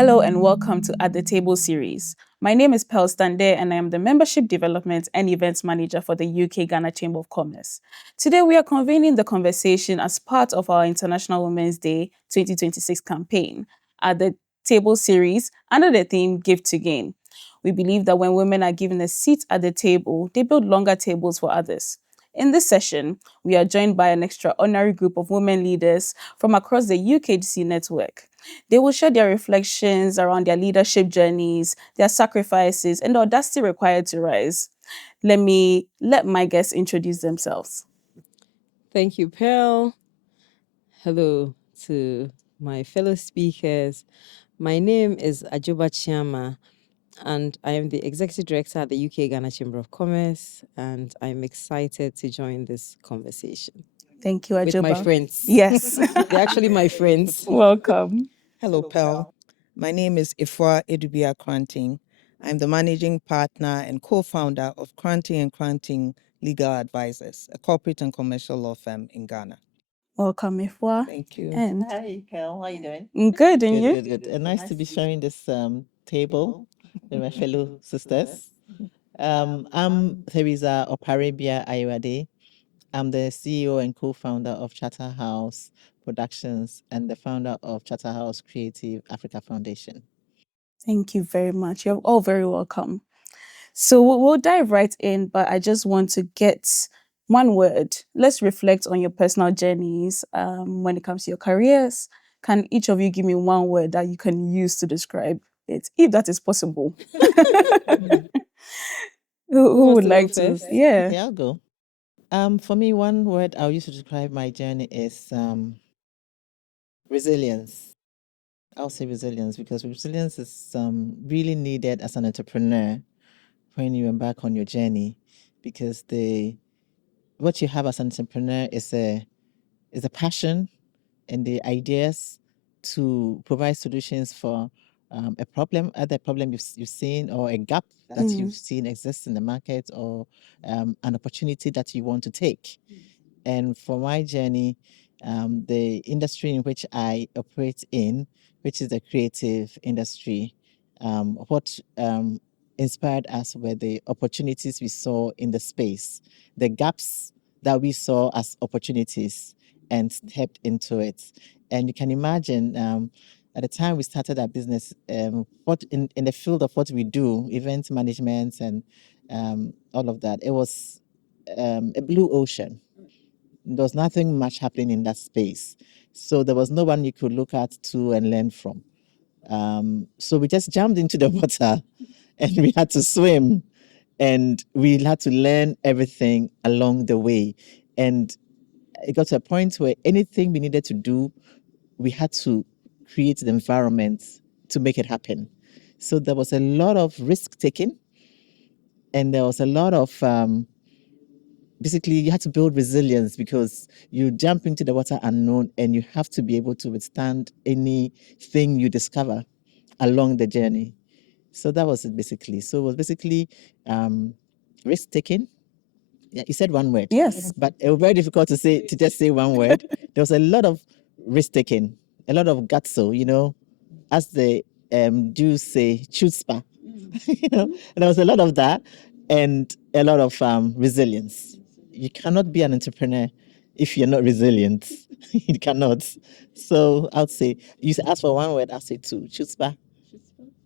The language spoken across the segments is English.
Hello and welcome to At the Table series. My name is Pearl Stande and I am the Membership Development and Events Manager for the UK Ghana Chamber of Commerce. Today we are convening the conversation as part of our International Women's Day 2026 campaign at the Table series under the theme Give to Gain. We believe that when women are given a seat at the table, they build longer tables for others. In this session, we are joined by an extraordinary group of women leaders from across the UKGC network. They will share their reflections around their leadership journeys, their sacrifices, and the audacity required to rise. Let my guests introduce themselves. Thank you, Pearl. Hello to my fellow speakers. My name is Ajoba Chiama, and I am the Executive Director at the UK Ghana Chamber of Commerce, and I'm excited to join this conversation Thank you, with my Ajoba. friends. Yes. They're actually my friends. Welcome. Hello, Pearl. My name is Ifwa Edubia Kranting. I'm the managing partner and co-founder of Kranting and Kranting Legal Advisors, a corporate and commercial law firm in Ghana. Welcome, Ifwa. Thank you. And Hi, Pearl. How you doing? good, and you? Good. And nice to be sharing this table with my fellow sisters. I'm Theresa Oparibia Ayiwade. I'm the CEO and co-founder of Charterhouse Productions and the founder of Charterhouse Creative Africa Foundation. Thank you very much. You're all very welcome. So we'll dive right in, but I just want to get one word. Let's reflect on your personal journeys when it comes to your careers. Can each of you give me one word that you can use to describe it, if that is possible? Who wants would to go like to? first? Yeah. Okay, I'll go. For me, one word I'll use to describe my journey is resilience. I'll say resilience because resilience is really needed as an entrepreneur when you embark on your journey, because the what you have as an entrepreneur is a passion and the ideas to provide solutions for a problem, either a problem you've seen or a gap that you've seen exists in the market, or an opportunity that you want to take. And for my journey, the industry in which I operate in, which is the creative industry, what inspired us were the opportunities we saw in the space, the gaps that we saw as opportunities, and stepped into it. And you can imagine, at the time we started our business, what in the field of what we do, event management and all of that, it was a blue ocean. There was nothing much happening in that space. So there was no one you could look at to and learn from. So we just jumped into the water and we had to swim, and we had to learn everything along the way. And it got to a point where anything we needed to do, we had to create the environment to make it happen. So there was a lot of risk taking, and there was a lot of basically you had to build resilience because you jump into the water unknown and you have to be able to withstand anything you discover along the journey. So that was it basically. So it was basically risk taking. Yeah, you said one word. Yes. But it was very difficult to just say one word. There was a lot of risk taking, a lot of gutso, as the Jews say, chutzpah. And there was a lot of that and a lot of resilience. You cannot be an entrepreneur if you're not resilient. You cannot. So I'd say, you ask for one word, I'll say two: chutzpah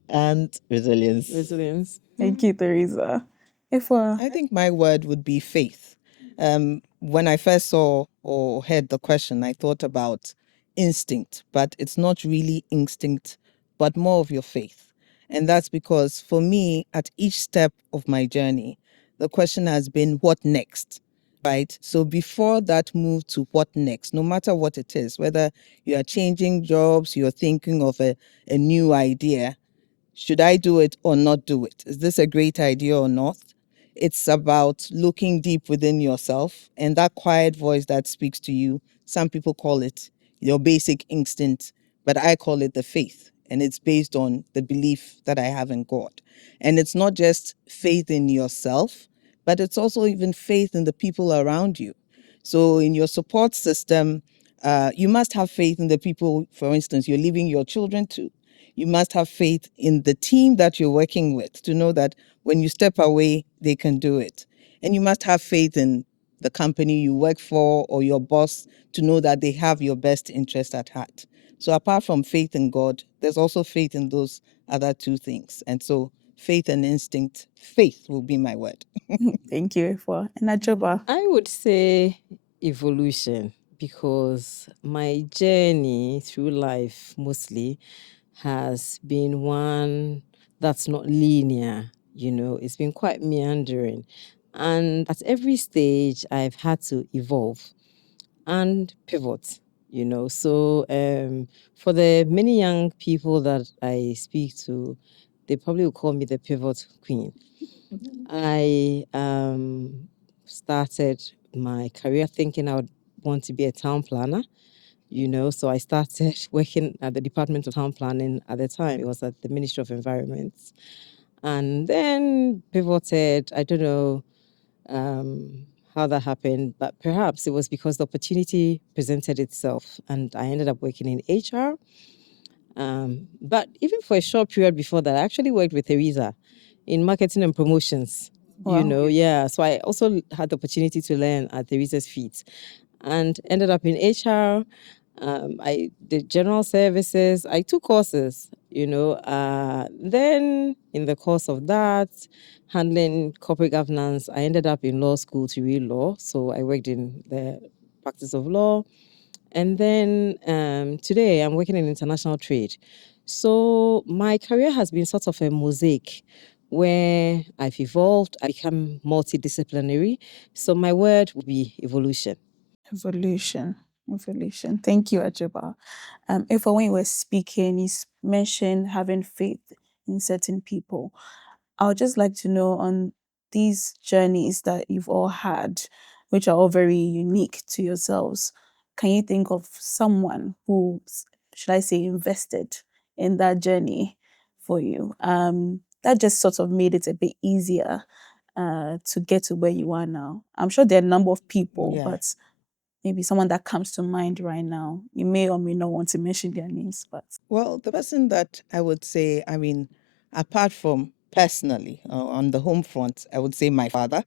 and resilience. Resilience. Thank you, Theresa. Ifwa. I think my word would be faith. When I first saw or heard the question, I thought about instinct, but it's not really instinct, but more of your faith. And that's because for me, at each step of my journey, the question has been, what next? Right? So before that move to what next, no matter what it is, whether you are changing jobs, you're thinking of a new idea, should I do it or not do it? Is this a great idea or not? It's about looking deep within yourself and that quiet voice that speaks to you. Some people call it your basic instinct, but I call it the faith. And it's based on the belief that I have in God. And it's not just faith in yourself, but it's also even faith in the people around you. So in your support system, you must have faith in the people, for instance, you're leaving your children to. You must have faith in the team that you're working with to know that when you step away, they can do it. And you must have faith in the company you work for or your boss to know that they have your best interest at heart. So apart from faith in God, there's also faith in those other two things. And so faith and instinct, faith will be my word. Thank you, Efua. And Ajoba. I would say evolution, because my journey through life mostly has been one that's not linear. It's been quite meandering. And at every stage, I've had to evolve and pivot. So for the many young people that I speak to, they probably will call me the pivot queen. I started my career thinking I would want to be a town planner. So I started working at the Department of Town Planning at the time. It was at the Ministry of Environment. And then pivoted. I don't know how that happened, but perhaps it was because the opportunity presented itself and I ended up working in HR. But even for a short period before that, I actually worked with Teresa in marketing and promotions. Wow. Yeah. So I also had the opportunity to learn at Teresa's feet and ended up in HR. I did general services. I took courses, then in the course of that, handling corporate governance, I ended up in law school to read law. So I worked in the practice of law. And then today I'm working in international trade. So my career has been sort of a mosaic where I've evolved, I become multidisciplinary. So my word would be evolution. Evolution. Evolution. Thank you, Ajoba. Efua, when you were speaking, mentioned having faith in certain people. I would just like to know on these journeys that you've all had, which are all very unique to yourselves, can you think of someone who, should I say, invested in that journey for you? That just sort of made it a bit easier to get to where you are now. I'm sure there are a number of people, Yeah. but maybe someone that comes to mind right now. You may or may not want to mention their names, but Well, the person that I would say, apart from personally on the home front, I would say my father.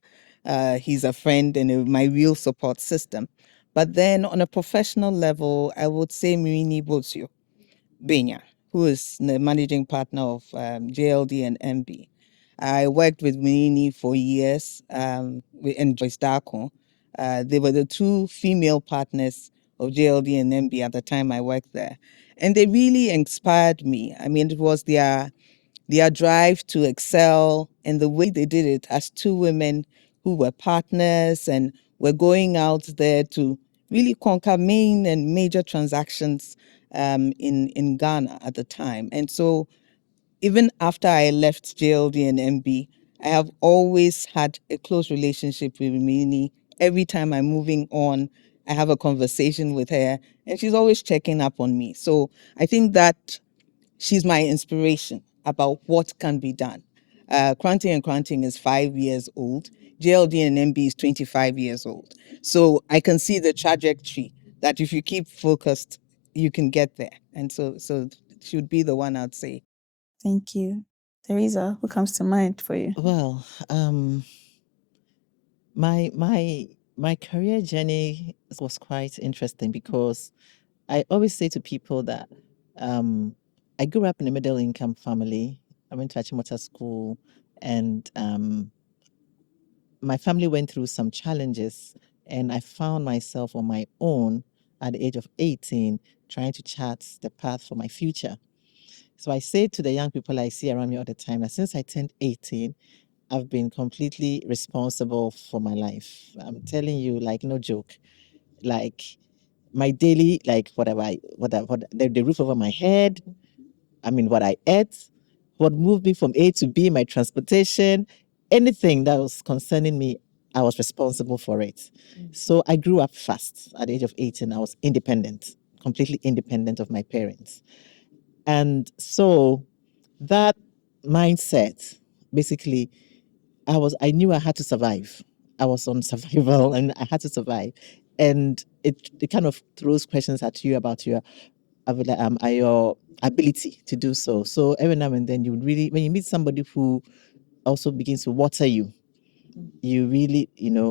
He's a friend and my real support system. But then on a professional level, I would say Mirini Botsio Benya, who is the managing partner of JLD and MB. I worked with Mirini for years and Joyce Darko. They were the two female partners of JLD and MB at the time I worked there. And they really inspired me. It was their drive to excel and the way they did it as two women who were partners and were going out there to really conquer main and major transactions in Ghana at the time. And so even after I left JLD and MB, I have always had a close relationship with Mini. Every time I'm moving on, I have a conversation with her, and she's always checking up on me. So I think that she's my inspiration about what can be done. Cranting and Cranting is 5 years old. JLD and MB is 25 years old. So I can see the trajectory that if you keep focused, you can get there. And so she would be the one I'd say. thank you. Teresa, who comes to mind for you? Well, my career journey was quite interesting because I always say to people that I grew up in a middle income family. I went to Achimota school, and my family went through some challenges, and I found myself on my own at the age of 18 trying to chart the path for my future. So I say to the young people I see around me all the time that since I turned 18, I've been completely responsible for my life. I'm telling you, like, no joke. Like, my daily, like, what the roof over my head, what I ate, what moved me from A to B, my transportation, anything that was concerning me, I was responsible for it. So I grew up fast. At the age of 18, I was independent, completely independent of my parents. And so that mindset, basically, I knew I had to survive. I was on survival and I had to survive. And it kind of throws questions at you about your your ability to do so. So every now and then you would really, when you meet somebody who also begins to water you, you really,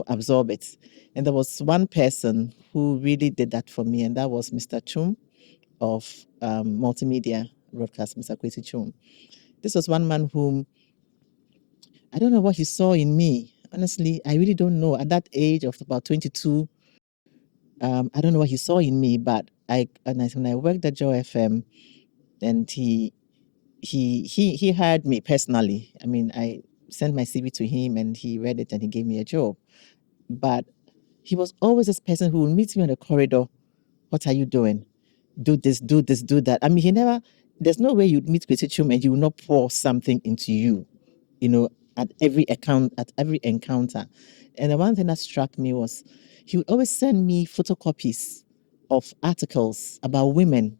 absorb it. And there was one person who really did that for me, and that was Mr. Chum of Multimedia Broadcast, Mr. Kwesi Chum. This was one man whom I don't know what he saw in me. Honestly, I really don't know. At that age of about 22, I don't know what he saw in me, but when I worked at Joe FM, and he hired me personally. I mean, I sent my CV to him, and he read it, and he gave me a job. But he was always this person who would meet me on the corridor. What are you doing? Do this, do this, do that. I mean, there's no way you'd meet Kwesi Chum and he will not pour something into you, at every encounter. And the one thing that struck me was he would always send me photocopies of articles about women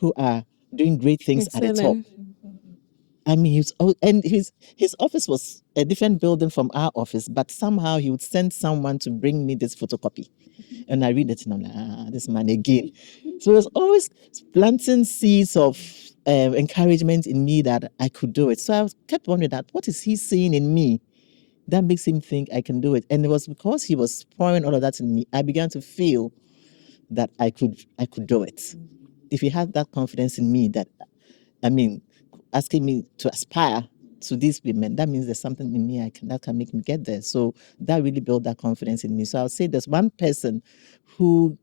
who are doing great things at the top. Excellent. I mean, and his office was a different building from our office, but somehow he would send someone to bring me this photocopy. And I read it and I'm like, this man again. So it was always planting seeds of encouragement in me that I could do it. So I kept wondering that, what is he seeing in me that makes him think I can do it? And it was because he was pouring all of that in me, I began to feel that I could do it. If he had that confidence in me, asking me to aspire to these women, that means there's something in me that can make me get there. So that really built that confidence in me. So I'll say there's one person who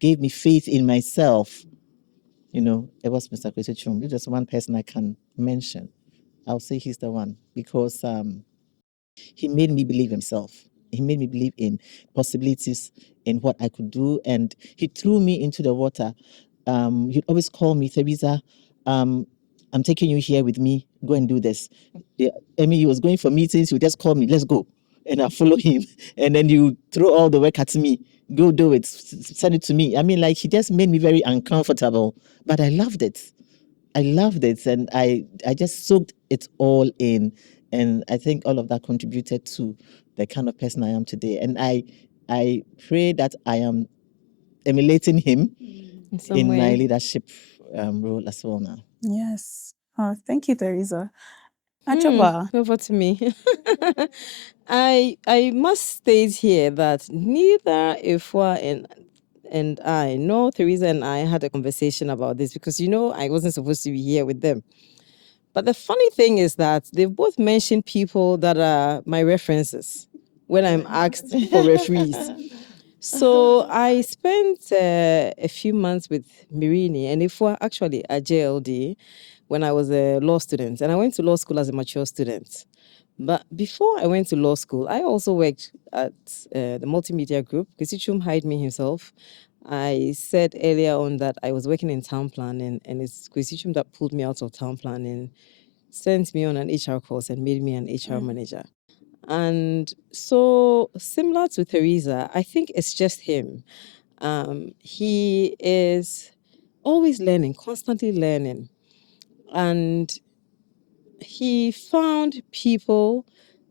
gave me faith in myself. It was Mr. Kwesi Chum. If there's one person I can mention, I'll say he's the one, because he made me believe himself. He made me believe in possibilities, in what I could do, and he threw me into the water. He'd always call me, Teresa, I'm taking you here with me. Go and do this. Yeah, I mean, he was going for meetings. He would just call me, let's go. And I follow him. And then you throw all the work at me. Go do it. Send it to me. I mean, like, he just made me very uncomfortable, but I loved it. And I just soaked it all in. And I think all of that contributed to the kind of person I am today. And I pray that I am emulating him In some in my way. leadership role as well now. Yes. Oh, thank you, Teresa. Achoba. Over to me. I must state here that neither Ifwa and I, nor Teresa and I, had a conversation about this because I wasn't supposed to be here with them. But the funny thing is that they've both mentioned people that are my references when I'm asked for referees. So I spent a few months with Mirini and Ifwa actually at JLD when I was a law student. And I went to law school as a mature student. But before I went to law school, I also worked at the multimedia group. Kwesi Chum hired me himself. I said earlier on that I was working in town planning, and it's Kwesi Chum that pulled me out of town planning, sent me on an HR course, and made me an HR manager. And so, similar to Teresa, I think it's just him. He is always learning, constantly learning. And he found people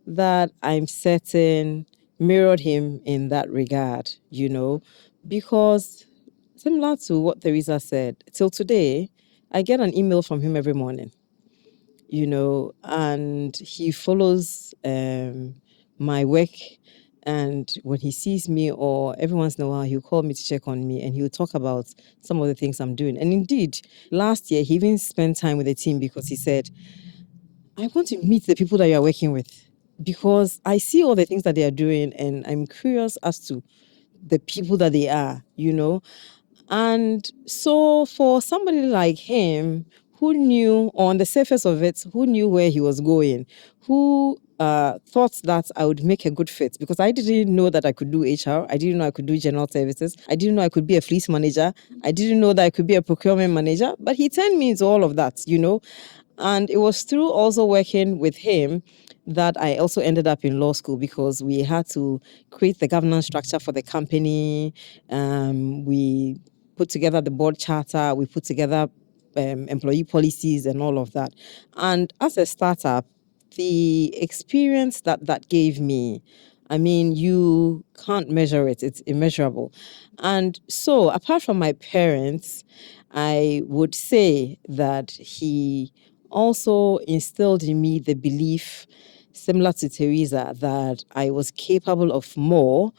that I'm certain mirrored him in that regard, because similar to what Teresa said, till today, I get an email from him every morning, and he follows my work. And when he sees me, or every once in a while, he'll call me to check on me and he'll talk about some of the things I'm doing. And indeed, last year, he even spent time with the team because he said, I want to meet the people that you are working with because I see all the things that they are doing and I'm curious as to the people that they are, And so for somebody like him who knew on the surface of it, who knew where he was going, who thought that I would make a good fit because I didn't know that I could do HR. I didn't know I could do general services. I didn't know I could be a fleet manager. I didn't know that I could be a procurement manager, but he turned me into all of that, And it was through also working with him that I also ended up in law school because we had to create the governance structure for the company. We put together the board charter, we put together employee policies and all of that. And as a startup, the experience that gave me, I mean, you can't measure it. It's immeasurable. And so apart from my parents, I would say that he also instilled in me the belief, similar to Teresa, that I was capable of more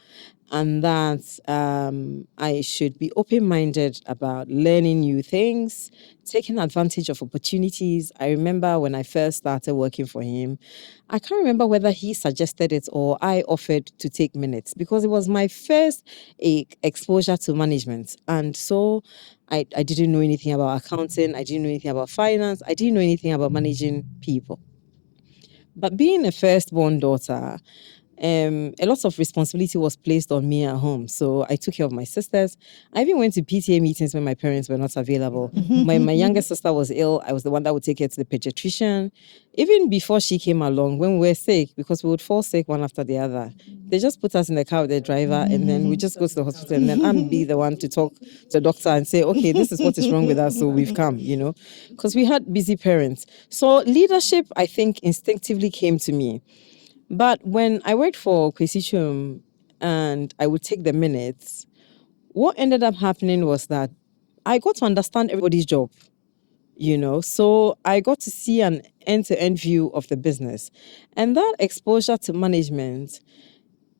and that I should be open minded about learning new things, taking advantage of opportunities. I remember when I first started working for him, I can't remember whether he suggested it or I offered to take minutes because it was my first exposure to management. And so I didn't know anything about accounting, I didn't know anything about finance, I didn't know anything about managing people. But being a firstborn daughter, a lot of responsibility was placed on me at home. So I took care of my sisters. I even went to PTA meetings when my parents were not available. My younger sister was ill. I was the one that would take her to the pediatrician. Even before she came along, when we were sick, because we would fall sick one after the other, they just put us in the car with the driver and then we just go to the hospital and then I'd be the one to talk to the doctor and say, okay, this is what is wrong with us. So we've come, because we had busy parents. So leadership, I think, instinctively came to me. But when I worked for Kwesi and I would take the minutes, what ended up happening was that I got to understand everybody's job, So I got to see an end-to-end view of the business. And that exposure to management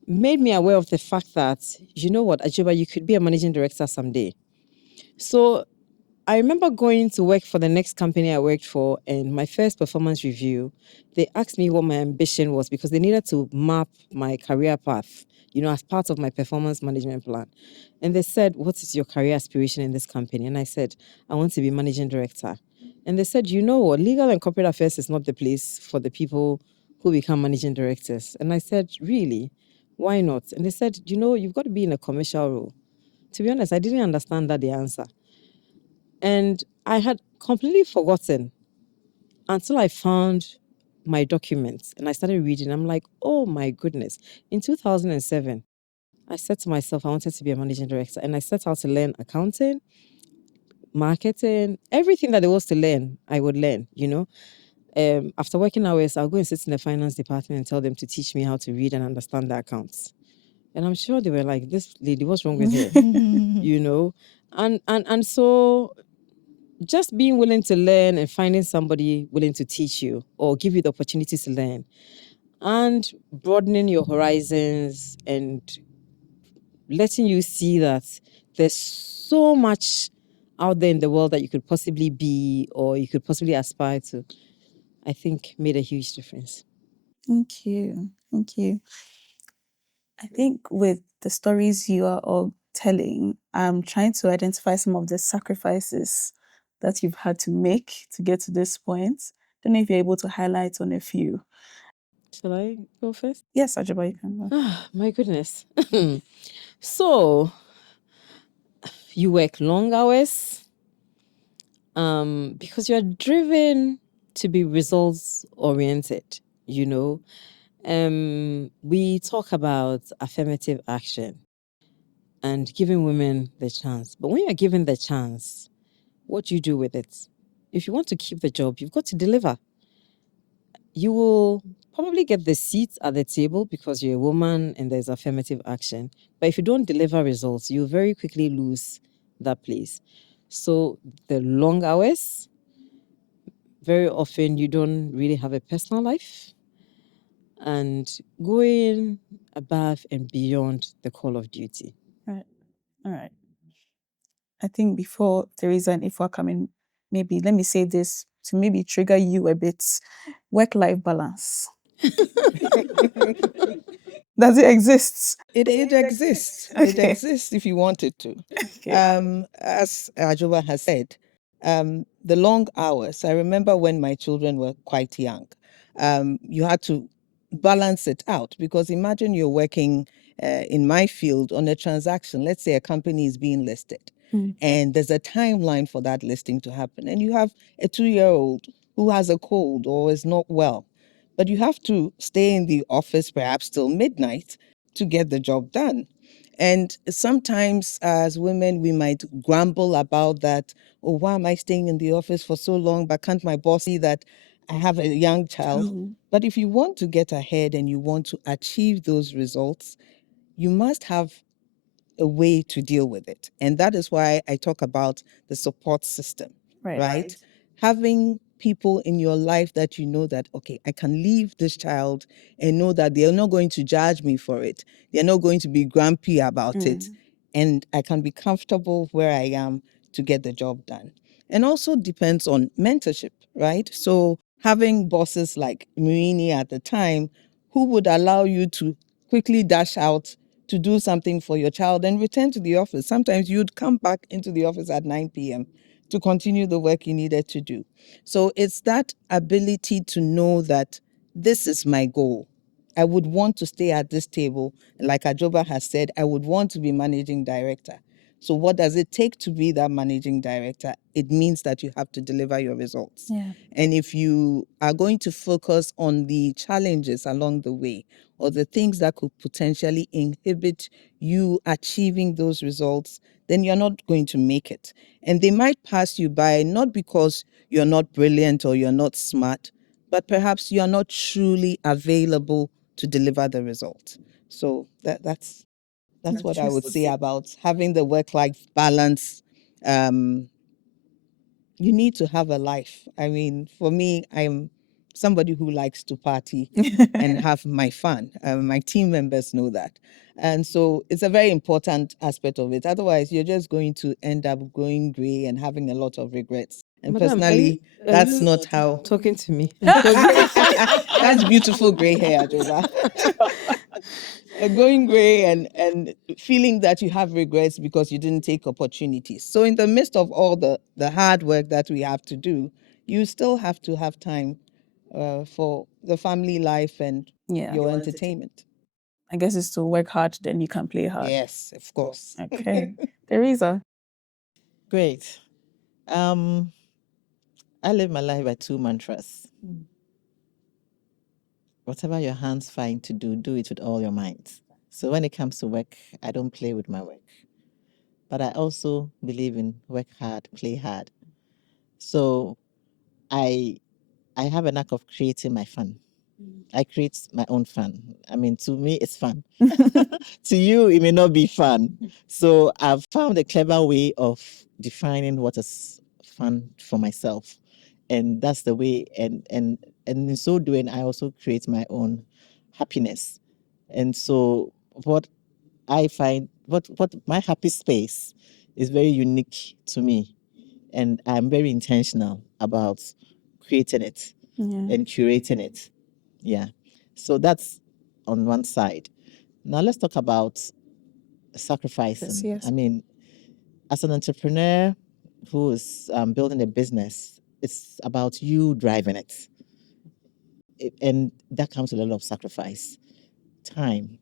made me aware of the fact that, you know what, Ajuba, you could be a managing director someday. So I remember going to work for the next company I worked for, and my first performance review, they asked me what my ambition was because they needed to map my career path, as part of my performance management plan. And they said, what is your career aspiration in this company? And I said, I want to be managing director. And they said, you know what, legal and corporate affairs is not the place for the people who become managing directors. And I said, really? Why not? And they said, you've got to be in a commercial role. To be honest, I didn't understand that the answer. And I had completely forgotten until I found my documents and I started reading. I'm like, oh my goodness. In 2007, I said to myself, I wanted to be a managing director. And I set out to learn accounting, marketing, everything that there was to learn, I would learn, After working hours, I'll go and sit in the finance department and tell them to teach me how to read and understand the accounts. And I'm sure they were like, this lady, what's wrong with her? And so just being willing to learn and finding somebody willing to teach you or give you the opportunity to learn and broadening your horizons and letting you see that there's so much out there in the world that you could possibly be or you could possibly aspire to, I think made a huge difference. Thank you. Thank you. I think with the stories you are all telling, I'm trying to identify some of the sacrifices that you've had to make to get to this point. Don't know if you're able to highlight on a few. Shall I go first? Yes, Ajuba, you can go. Ah, my goodness. So you work long hours because you're driven to be results oriented, we talk about affirmative action and giving women the chance. But when you're given the chance, what do you do with it? If you want to keep the job, you've got to deliver. You will probably get the seat at the table because you're a woman and there's affirmative action. But if you don't deliver results, you very quickly lose that place. So the long hours, very often you don't really have a personal life. And going above and beyond the call of duty. All right. I think before Teresa and Ifwa come in, maybe let me say this to maybe trigger you a bit. Work-life balance. Does it exist? It exists. It Okay. exists if you want it to. Okay. As Ajuba has said, the long hours. I remember when my children were quite young, you had to balance it out because imagine you're working in my field on a transaction. Let's say a company is being listed, and there's a timeline for that listing to happen, and you have a 2-year-old who has a cold or is not well, but you have to stay in the office perhaps till midnight to get the job done. And sometimes as women, we might grumble about that. Oh, why am I staying in the office for so long? But can't my boss see that I have a young child? True. But if you want to get ahead and you want to achieve those results, you must have a way to deal with it. And that is why I talk about the support system, Right. right? Having people in your life that you know that, okay, I can leave this child and know that they're not going to judge me for it. They're not going to be grumpy about it. And I can be comfortable where I am to get the job done. And also depends on mentorship, right? So having bosses like Muini at the time who would allow you to quickly dash out to do something for your child and return to the office. Sometimes you'd come back into the office at 9 p.m. to continue the work you needed to do. So it's that ability to know that this is my goal. I would want to stay at this table. Like Ajoba has said, I would want to be managing director. So what does it take to be that managing director? It means that you have to deliver your results. Yeah. And if you are going to focus on the challenges along the way or the things that could potentially inhibit you achieving those results, then you're not going to make it. And they might pass you by not because you're not brilliant or you're not smart, but perhaps you're not truly available to deliver the result. So that's what I would say about having the work-life balance. You need to have a life. I mean, for me, I'm somebody who likes to party and have my fun. My team members know that. And so it's a very important aspect of it. Otherwise, you're just going to end up going gray and having a lot of regrets. And Madam, personally, are that's you not how. talking to me? That's beautiful gray hair, Ajoba. Going gray and feeling that you have regrets because you didn't take opportunities. So in the midst of all the hard work that we have to do, you still have to have time for the family life and Yeah. your entertainment. I guess it's to work hard, then you can play hard. Yes, of course. Okay. Teresa. Great. I live my life by two mantras. Whatever your hands find to do, do it with all your might. So when it comes to work, I don't play with my work. But I also believe in work hard, play hard. So I have a knack of creating my fun. I create my own fun. I mean, to me, it's fun. To you, it may not be fun. So I've found a clever way of defining what is fun for myself. And that's the way, and in so doing, I also create my own happiness. And so what I find, what my happy space is very unique to me. And I'm very intentional about creating it and curating it. Yeah. So that's on one side. Now let's talk about sacrificing. Yes. I mean, as an entrepreneur who is building a business, it's about you driving it. And that comes with a lot of sacrifice, time.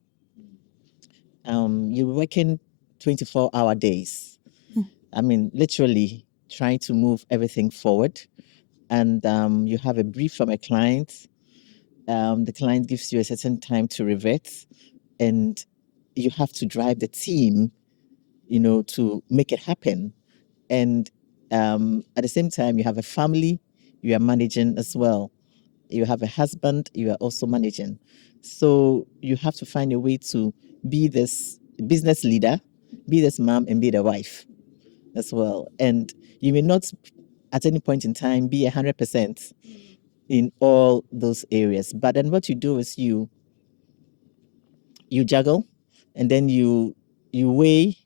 You're working 24-hour days. I mean, literally trying to move everything forward. And you have a brief from a client. The client gives you a certain time to revert, and you have to drive the team, to make it happen. And at the same time, you have a family you are managing as well. You have a husband you are also managing. So you have to find a way to be this business leader, be this mom, and be the wife as well. And you may not at any point in time be 100% in all those areas. But then what you do is you juggle, and then you weigh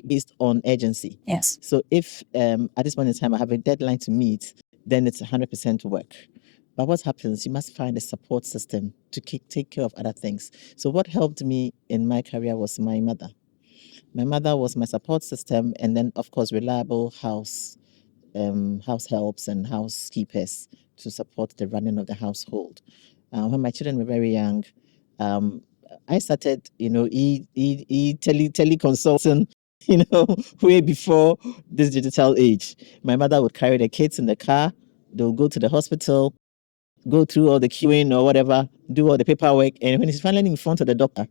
based on urgency. Yes. So if at this point in time I have a deadline to meet, then it's 100% work. But what happens? You must find a support system to take care of other things. So what helped me in my career was my mother. My mother was my support system, and then of course reliable house helps and housekeepers to support the running of the household. When my children were very young, I started, teleconsulting, way before this digital age. My mother would carry the kids in the car. They'll go to the hospital, go through all the queuing or whatever, do all the paperwork, and when he's finally in front of the doctor,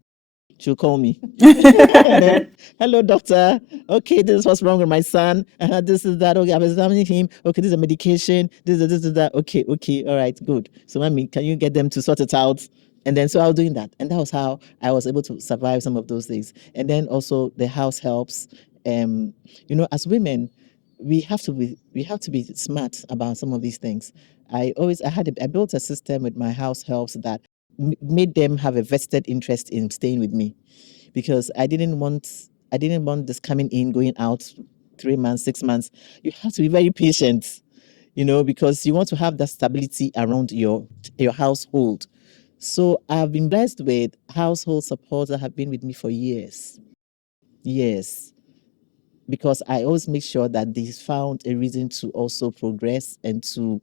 she'll call me. And then, hello, doctor. Okay, this is what's wrong with my son. This is that. Okay, I'm examining him. Okay, this is a medication. This is that. Okay, all right, good. So, mommy, can you get them to sort it out And then so I was doing that, and that was how I was able to survive some of those days. And then also the house helps. As women, we have to be smart about some of these things. I built a system with my house helps that made them have a vested interest in staying with me, because I didn't want this coming in, going out 3 months, 6 months. You have to be very patient, because you want to have that stability around your household. So I've been blessed with household supports that have been with me for years. Yes. Because I always make sure that they found a reason to also progress and to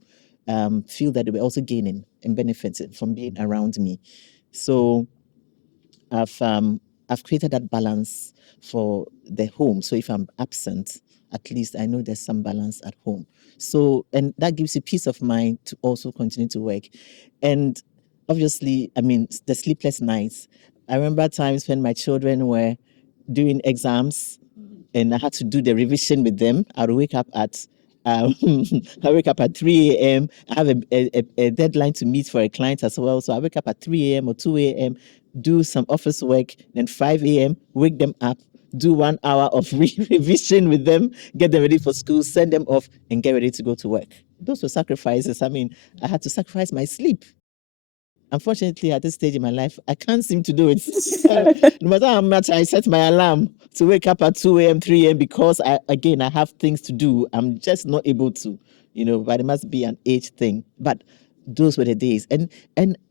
feel that they were also gaining and benefiting from being around me. So I've created that balance for the home. So if I'm absent, at least I know there's some balance at home. So, and that gives you peace of mind to also continue to work. And obviously, the sleepless nights. I remember times when my children were doing exams and I had to do the revision with them. I'd wake up at I wake up at 3 a.m. I have a deadline to meet for a client as well. So I wake up at 3 a.m. or 2 a.m., do some office work, then 5 a.m., wake them up, do 1 hour of revision with them, get them ready for school, send them off, and get ready to go to work. Those were sacrifices. I had to sacrifice my sleep. Unfortunately, at this stage in my life, I can't seem to do it. No matter how much I set my alarm to wake up at 2 a.m., 3 a.m., because I have things to do, I'm just not able to, but it must be an age thing. But those were the days. And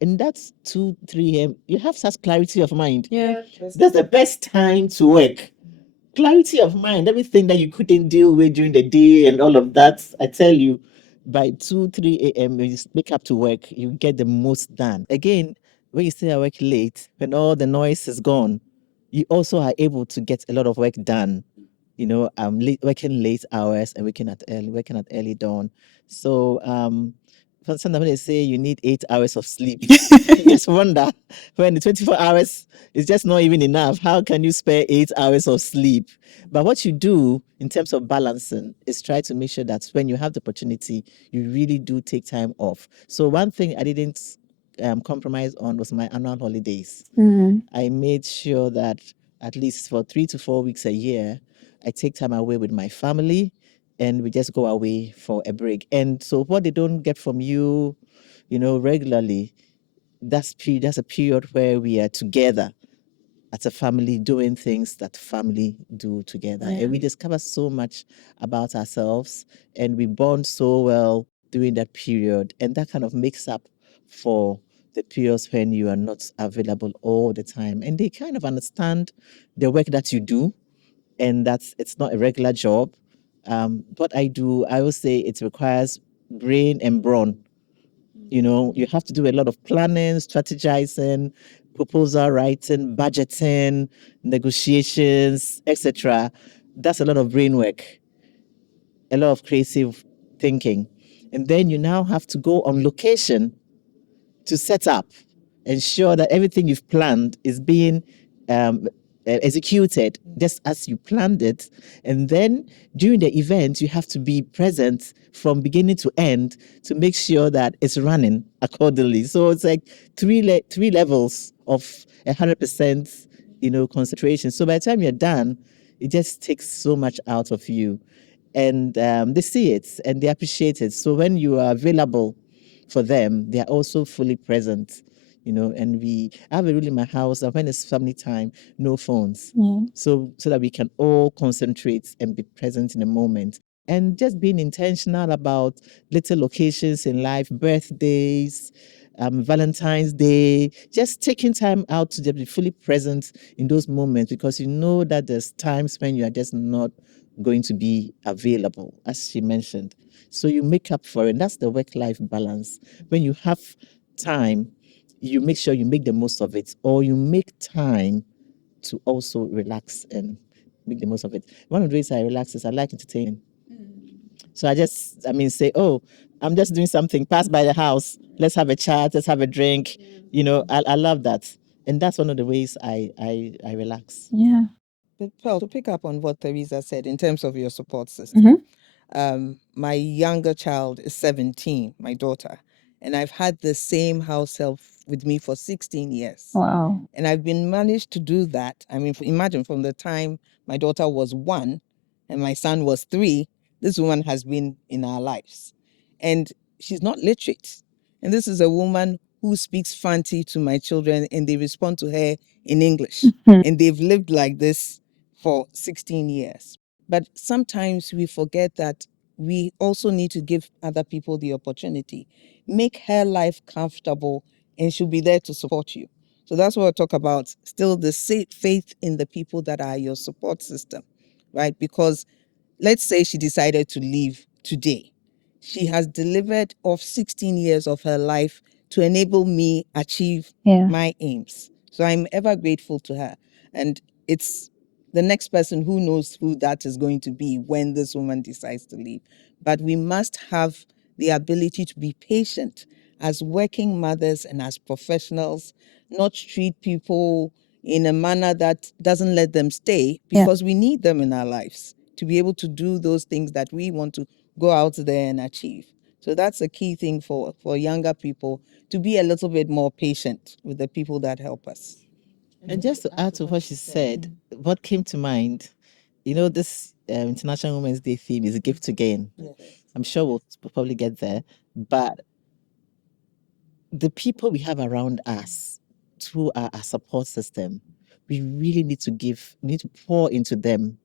that's 2, 3 a.m., you have such clarity of mind. Yeah. That's the best time to work. Clarity of mind, everything that you couldn't deal with during the day and all of that, I tell you, by 2, 3 a.m., when you wake up to work, you get the most done. Again, when you stay at work late, when all the noise is gone, you also are able to get a lot of work done. Working late hours and working at early dawn. So sometimes they say you need 8 hours of sleep. You just wonder, when the 24 hours is just not even enough, how can you spare 8 hours of sleep? But what you do in terms of balancing is try to make sure that when you have the opportunity, you really do take time off. So one thing I didn't compromise on was my annual holidays. I made sure that at least for 3 to 4 weeks a year, I take time away with my family and we just go away for a break. And so what they don't get from you, regularly, that's a period where we are together as a family doing things that family do together. And we discover so much about ourselves and we bond so well during that period. And that kind of makes up for the periods when you are not available all the time. And they kind of understand the work that you do and it's not a regular job. What I do, I always say it requires brain and brawn. You have to do a lot of planning, strategizing, proposal writing, budgeting, negotiations, etc. That's a lot of brain work, a lot of creative thinking. And then you now have to go on location to set up, ensure that everything you've planned is being executed just as you planned it. And then during the event, you have to be present from beginning to end to make sure that it's running accordingly. So it's like three levels of 100%, concentration. So by the time you're done, it just takes so much out of you. And they see it and they appreciate it. So when you are available for them, they are also fully present, and I have a rule in my house that when it's family time, no phones. So that we can all concentrate and be present in the moment. And just being intentional about little occasions in life, birthdays, Valentine's Day, just taking time out to just be fully present in those moments, because you know that there's times when you are just not going to be available, as she mentioned. So you make up for it. That's the work-life balance. When you have time, you make sure you make the most of it, or you make time to also relax and make the most of it. One of the ways I relax is I like entertaining. So I just, say, oh, I'm just doing something, pass by the house, let's have a chat, let's have a drink. I love that. And that's one of the ways I relax. Yeah. But Pearl, to pick up on what Teresa said in terms of your support system, my younger child is 17, my daughter, And I've had the same house help with me for 16 years. Wow. And I've been managed to do that. I mean, imagine from the time my daughter was 1 and my son was 3, this woman has been in our lives. And she's not literate. And this is a woman who speaks Fanti to my children and they respond to her in English. And they've lived like this for 16 years. But sometimes we forget that we also need to give other people the opportunity. Make her life comfortable and she'll be there to support you. So that's what I talk about. Still the faith in the people that are your support system, right? Because let's say she decided to leave today. She has delivered off 16 years of her life to enable me achieve my aims. So I'm ever grateful to her. And it's the next person who knows who that is going to be when this woman decides to leave. But we must have the ability to be patient as working mothers and as professionals, not treat people in a manner that doesn't let them stay because we need them in our lives to be able to do those things that we want to go out there and achieve. So that's a key thing for younger people, to be a little bit more patient with the people that help us. And just to add to what she said, what came to mind, this International Women's Day theme is Give to Gain. I'm sure we'll probably get there, but the people we have around us through our support system, we really need to pour into them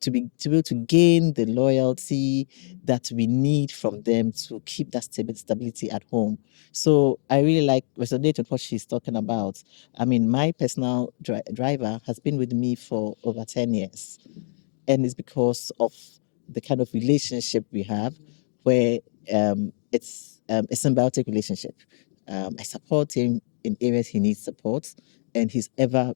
to be able to gain the loyalty that we need from them to keep that stability at home. So I really resonate with what she's talking about. I mean, my personal driver has been with me for over 10 years. And it's because of the kind of relationship we have where it's a symbiotic relationship. I support him in areas he needs support, and he's ever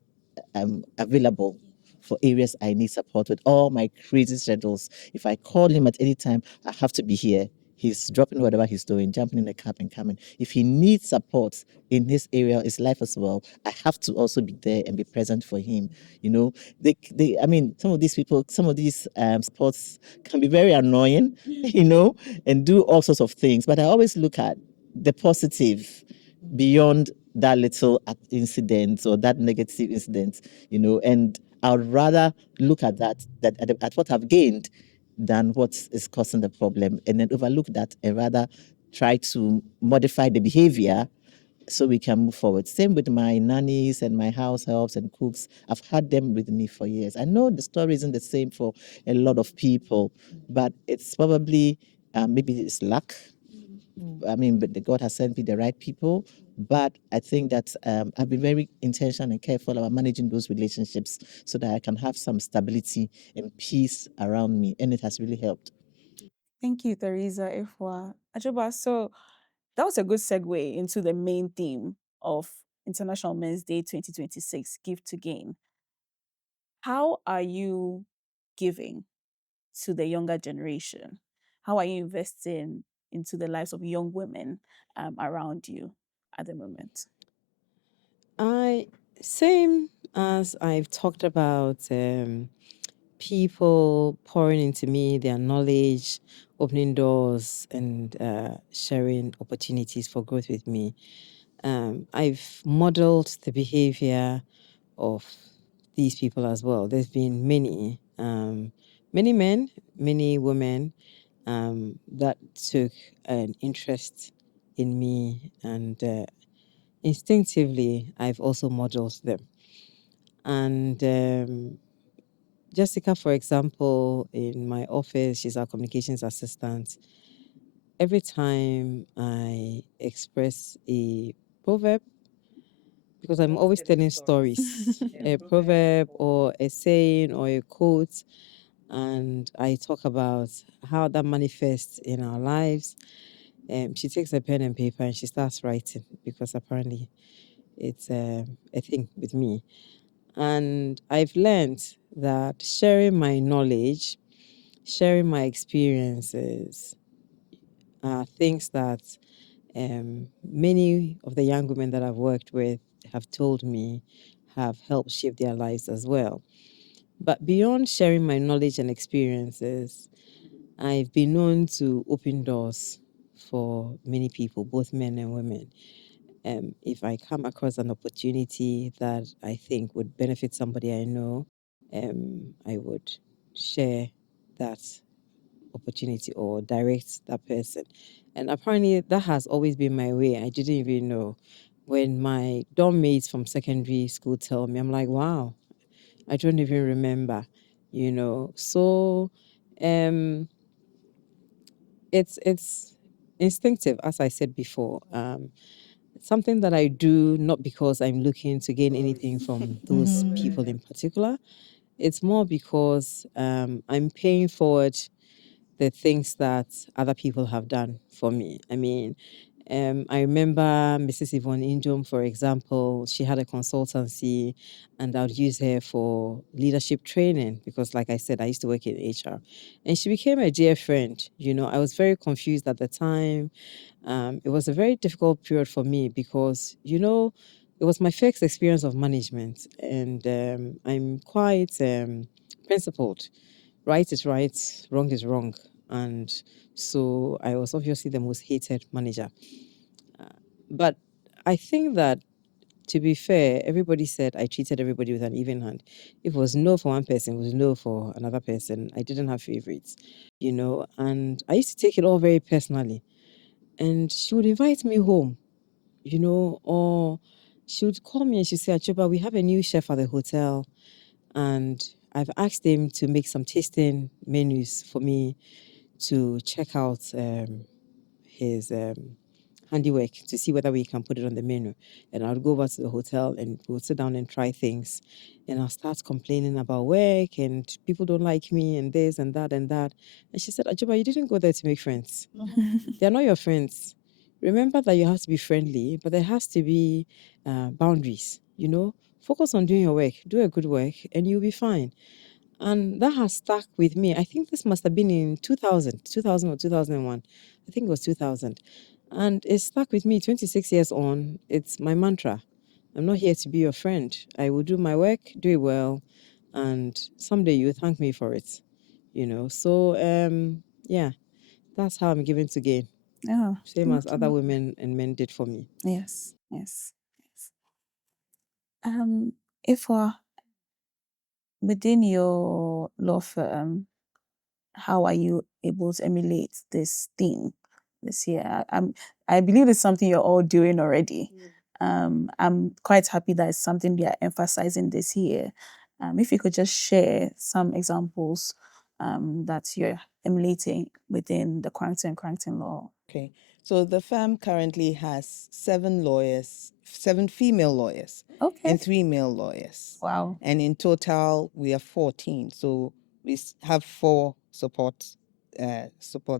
available for areas I need support with all my crazy schedules. If I call him at any time, I have to be here. He's dropping whatever he's doing, jumping in the cab and coming. If he needs support in his area, his life as well, I have to also be there and be present for him. I mean, some of these people, some of these sports can be very annoying, and do all sorts of things. But I always look at the positive beyond that little incident or that negative incident, and I would rather look at at what I've gained than what is causing the problem, and then overlook that and rather try to modify the behavior so we can move forward. Same with my nannies and my house helps and cooks. I've had them with me for years. I know the story isn't the same for a lot of people, but it's probably maybe it's luck. I mean, but God has sent me the right people. But I think that I've been very intentional and careful about managing those relationships so that I can have some stability and peace around me. And it has really helped. Thank you, Theresa Ifwa. Ajoba, so that was a good segue into the main theme of International Men's Day 2026, Give to Gain. How are you giving to the younger generation? How are you investing into the lives of young women around you at the moment? Same as I've talked about people pouring into me their knowledge, opening doors, and sharing opportunities for growth with me. I've modeled the behavior of these people as well. There's been many men, many women that took an interest in me, and instinctively, I've also modeled them. And Jessica, for example, in my office, she's our communications assistant. Every time I express a proverb, because I'm always telling stories, a proverb or a saying or a quote, and I talk about how that manifests in our lives. She takes a pen and paper and she starts writing because apparently it's a thing with me. And I've learned that sharing my knowledge, sharing my experiences are things that many of the young women that I've worked with have told me have helped shape their lives as well. But beyond sharing my knowledge and experiences, I've been known to open doors for many people, both men and women. If I come across an opportunity that I think would benefit somebody I know, I would share that opportunity or direct that person. And apparently, that has always been my way. I didn't even know. When my dorm mates from secondary school tell me, I'm like, wow, I don't even remember, So, um, it's instinctive, as I said before. It's something that I do not because I'm looking to gain anything from those people in particular. It's more because I'm paying forward the things that other people have done for me. I mean, I remember Mrs. Yvonne Injom, for example, she had a consultancy and I would use her for leadership training because, like I said, I used to work in HR. And she became a dear friend. I was very confused at the time. It was a very difficult period for me because, it was my first experience of management. And I'm quite principled. Right is right, wrong is wrong. And so I was obviously the most hated manager. But I think that, to be fair, everybody said I treated everybody with an even hand. If it was no for one person, it was no for another person. I didn't have favorites, and I used to take it all very personally. And she would invite me home, or she would call me and she'd say, Achoba, we have a new chef at the hotel, and I've asked him to make some tasting menus for me to check out his handiwork to see whether we can put it on the menu. And I'll go over to the hotel and we'll sit down and try things. And I'll start complaining about work and people don't like me and this and that and that. And she said, Ajuba, you didn't go there to make friends. They're not your friends. Remember that you have to be friendly, but there has to be boundaries, Focus on doing your work, do a good work, and you'll be fine. And that has stuck with me. I think this must have been in 2000 or 2001. I think it was 2000. And it stuck with me 26 years on. It's my mantra. I'm not here to be your friend. I will do my work, do it well, and someday you will thank me for it. So yeah, that's how I'm giving to gain. Yeah. Same as thank other you. women and men did for me. Yes, yes, yes. If within your law firm, how are you able to emulate this thing this year? I believe it's something you're all doing already. I'm quite happy that it's something they are emphasizing this year. If you could just share some examples that you're emulating within the quarantine and quarantine law. Okay. So the firm currently has 7 female lawyers, Okay. and 3 male lawyers. Wow. And in total, we are 14. So we have 4 support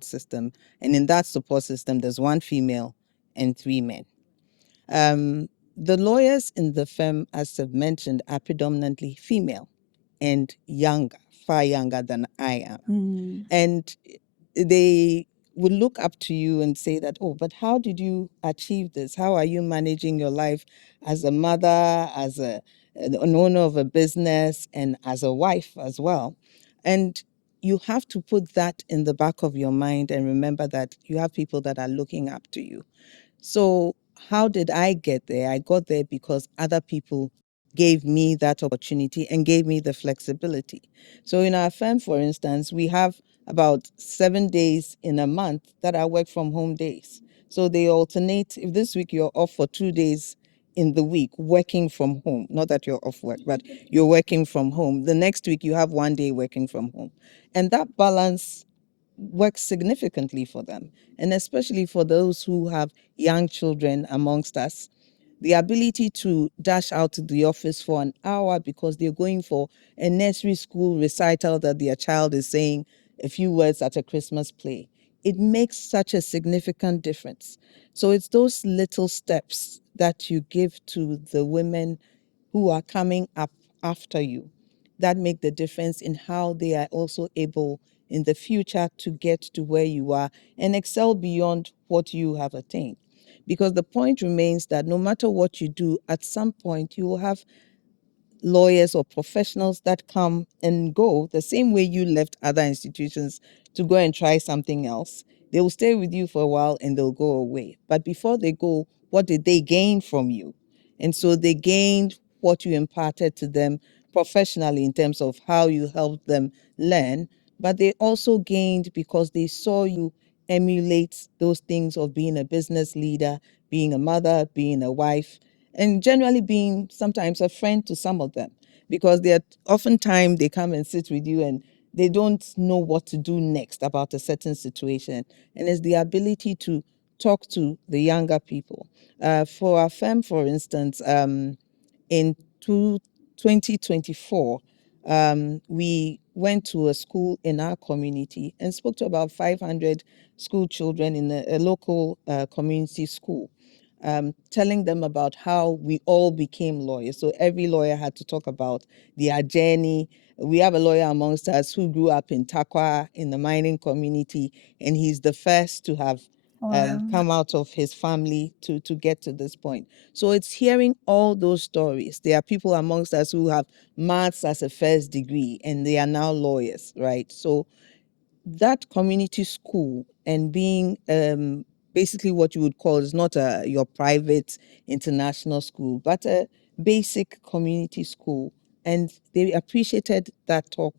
system. And in that support system, there's 1 female and 3 men. The lawyers in the firm, as I've mentioned, are predominantly female and younger, far younger than I am. And they would look up to you and say that, oh, but how did you achieve this? How are you managing your life as a mother, as an owner of a business, and as a wife as well? And you have to put that in the back of your mind and remember that you have people that are looking up to you. So how did I get there? I got there because other people gave me that opportunity and gave me the flexibility. So in our firm, for instance, we have about 7 days in a month that are work from home days. So they alternate. If this week you're off for 2 days in the week working from home, not that you're off work, but you're working from home, the next week you have 1 day working from home. And that balance works significantly for them. And especially for those who have young children amongst us, the ability to dash out to the office for an hour because they're going for a nursery school recital that their child is saying a few words at a Christmas play. It makes such a significant difference. So it's those little steps that you give to the women who are coming up after you that make the difference in how they are also able in the future to get to where you are and excel beyond what you have attained. Because the point remains that no matter what you do, at some point you will have lawyers or professionals that come and go the same way you left other institutions to go and try something else. They will stay with you for a while and they'll go away. But before they go, what did they gain from you? And so they gained what you imparted to them professionally in terms of how you helped them learn, but they also gained because they saw you emulate those things of being a business leader, being a mother, being a wife, and generally being sometimes a friend to some of them, because they're oftentimes they come and sit with you and they don't know what to do next about a certain situation. And it's the ability to talk to the younger people. For our firm, for instance, in 2024, we went to a school in our community and spoke to about 500 school children in a local community school, telling them about how we all became lawyers. So every lawyer had to talk about their journey. We have a lawyer amongst us who grew up in Takwa in the mining community, and he's the first to have come out of his family to get to this point. So it's hearing all those stories. There are people amongst us who have maths as a first degree and they are now lawyers, right? So that community school and being basically what you would call is not your private international school, but a basic community school. And they appreciated that talk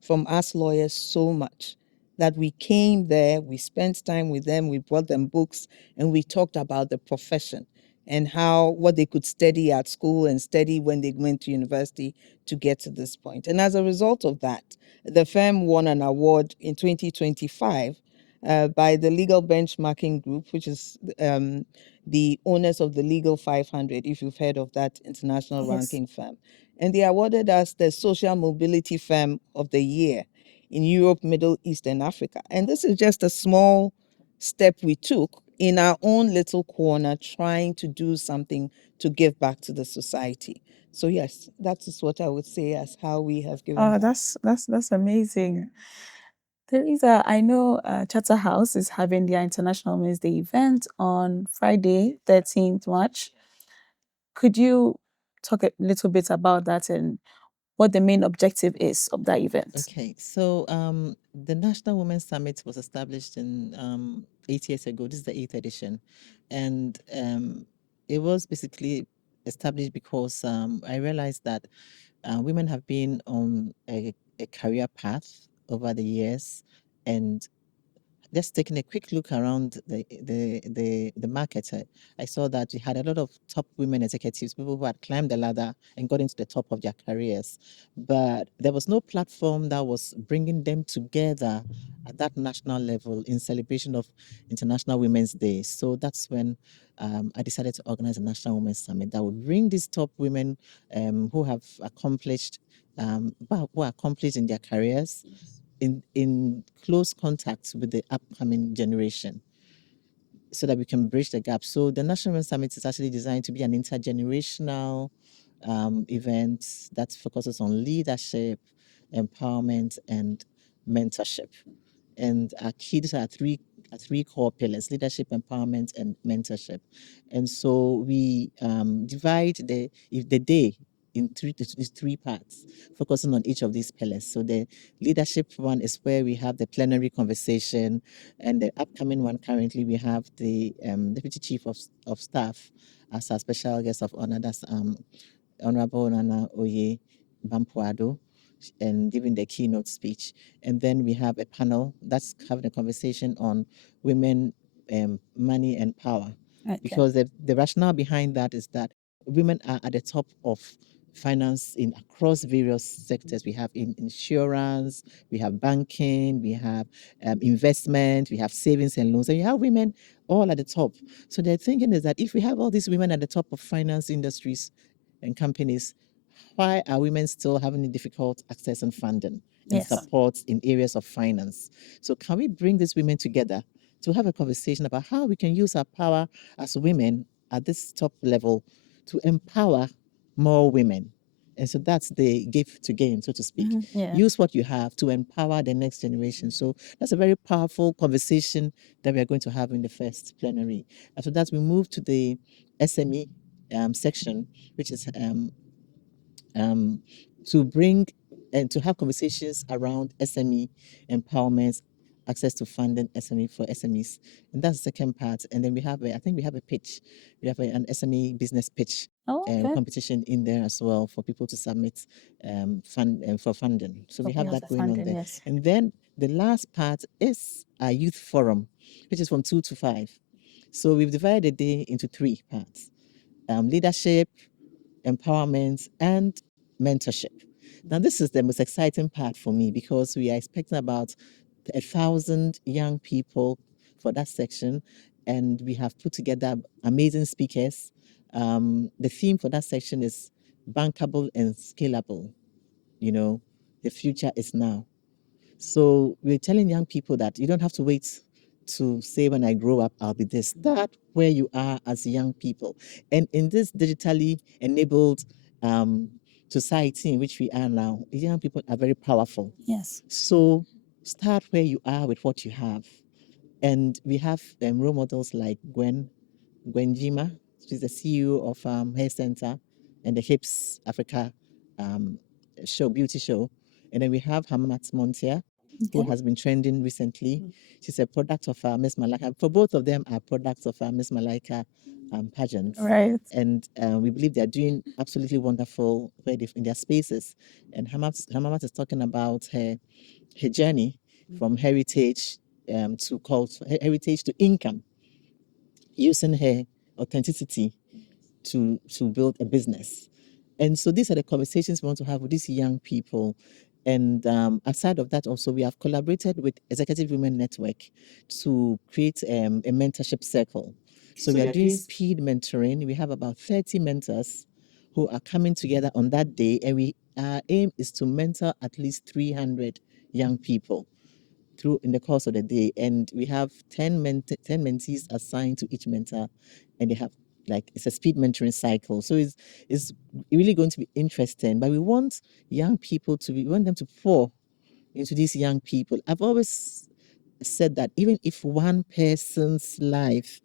from us lawyers so much that we came there, we spent time with them, we brought them books, and we talked about the profession and how what they could study at school and study when they went to university to get to this point. And as a result of that, the firm won an award in 2025 by the Legal Benchmarking Group, which is the owners of the Legal 500, if you've heard of that international Yes. ranking firm. And they awarded us the Social Mobility Firm of the Year in Europe, Middle East, and Africa. And this is just a small step we took in our own little corner, trying to do something to give back to the society. So yes, that is what I would say as how we have given Oh, back. that's amazing. Teresa, I know Charterhouse is having their International Women's Day event on Friday, 13th March. Could you talk a little bit about that and what the main objective is of that event? Okay, so the National Women's Summit was established in 8 years ago. This is the 8th edition, and it was basically established because I realized that women have been on a career path over the years, and just taking a quick look around the market, I saw that we had a lot of top women executives, people who had climbed the ladder and got into the top of their careers, but there was no platform that was bringing them together at that national level in celebration of International Women's Day. So that's when I decided to organize a National Women's Summit that would bring these top women who have accomplished who are accomplished in their careers in close contact with the upcoming generation so that we can bridge the gap. So the National Women's Summit is actually designed to be an intergenerational event that focuses on leadership, empowerment, and mentorship. And our kids are three core pillars: leadership, empowerment, and mentorship. And so we divide the day in three parts, focusing on each of these pillars. So the leadership one is where we have the plenary conversation, and the upcoming one currently we have the deputy chief of staff as our special guest of honor. That's Honorable Nana Oye Bampuado, and giving the keynote speech. And then we have a panel that's having a conversation on women, money, and power. Okay. Because the rationale behind that is that women are at the top of finance in across various sectors. We have in insurance, we have banking, we have investment, we have savings and loans, and you have women all at the top. So their thinking is that if we have all these women at the top of finance industries and companies, why are women still having a difficult accessing funding and Yes. support in areas of finance? So can we bring these women together to have a conversation about how we can use our power as women at this top level to empower more women? And so that's the give to gain, so to speak. Yeah. Use what you have to empower the next generation. So that's a very powerful conversation that we are going to have in the first plenary. After that, we move to the SME section, which is to bring and to have conversations around SME empowerment access to funding SME for SMEs, and that's the second part. And then we have, I think we have a pitch, we have an SME business pitch Oh, okay. competition in there as well for people to submit for funding. So we have Okay, that going on there. yes. And then the last part is our youth forum, which is from 2 to 5. So we've divided the day into 3 parts: leadership, empowerment, and mentorship. Now, this is the most exciting part for me because we are expecting about 1,000 young people for that section, and we have put together amazing speakers. The theme for that section is bankable and scalable. You know, the future is now. So we're telling young people that you don't have to wait to say, when I grow up, I'll be this. Start where you are as young people. And in this digitally enabled society in which we are now, young people are very powerful. Yes. So start where you are with what you have. And we have role models like Gwen Jima. She's the CEO of Hair Center and the Hips Africa beauty show. And then we have Hamat Montia, who Okay. has been trending recently. She's a product of Miss Malika. For both of them are products of Miss Malika pageants. Right. And we believe they're doing absolutely wonderful in their spaces. And Hamamat is talking about her journey from heritage heritage to income, using her authenticity to build a business. And so these are the conversations we want to have with these young people. And aside of that, also we have collaborated with Executive Women Network to create a mentorship circle. So we are doing speed mentoring. We have about 30 mentors who are coming together on that day, and our aim is to mentor at least 300 young people in the course of the day. And we have 10 mentees assigned to each mentor, and they have, like, it's a speed mentoring cycle. So it's really going to be interesting. But we want we want them to pour into these young people. I've always said that even if one person's life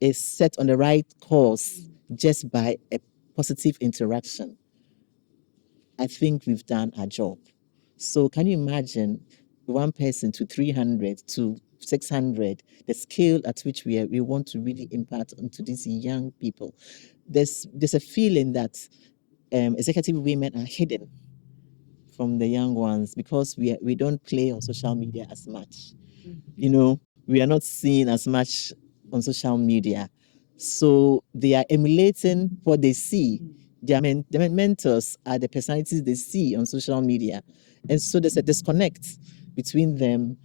is set on the right course just by a positive interaction, I think we've done our job. So can you imagine 1 person to 300 to 600, the scale at which we want to really impact onto these young people? There's a feeling that executive women are hidden from the young ones because we don't play on social media as much. You know, we are not seen as much on social media. So they are emulating what they see. Their mentors are the personalities they see on social media. And so there's a disconnect between them.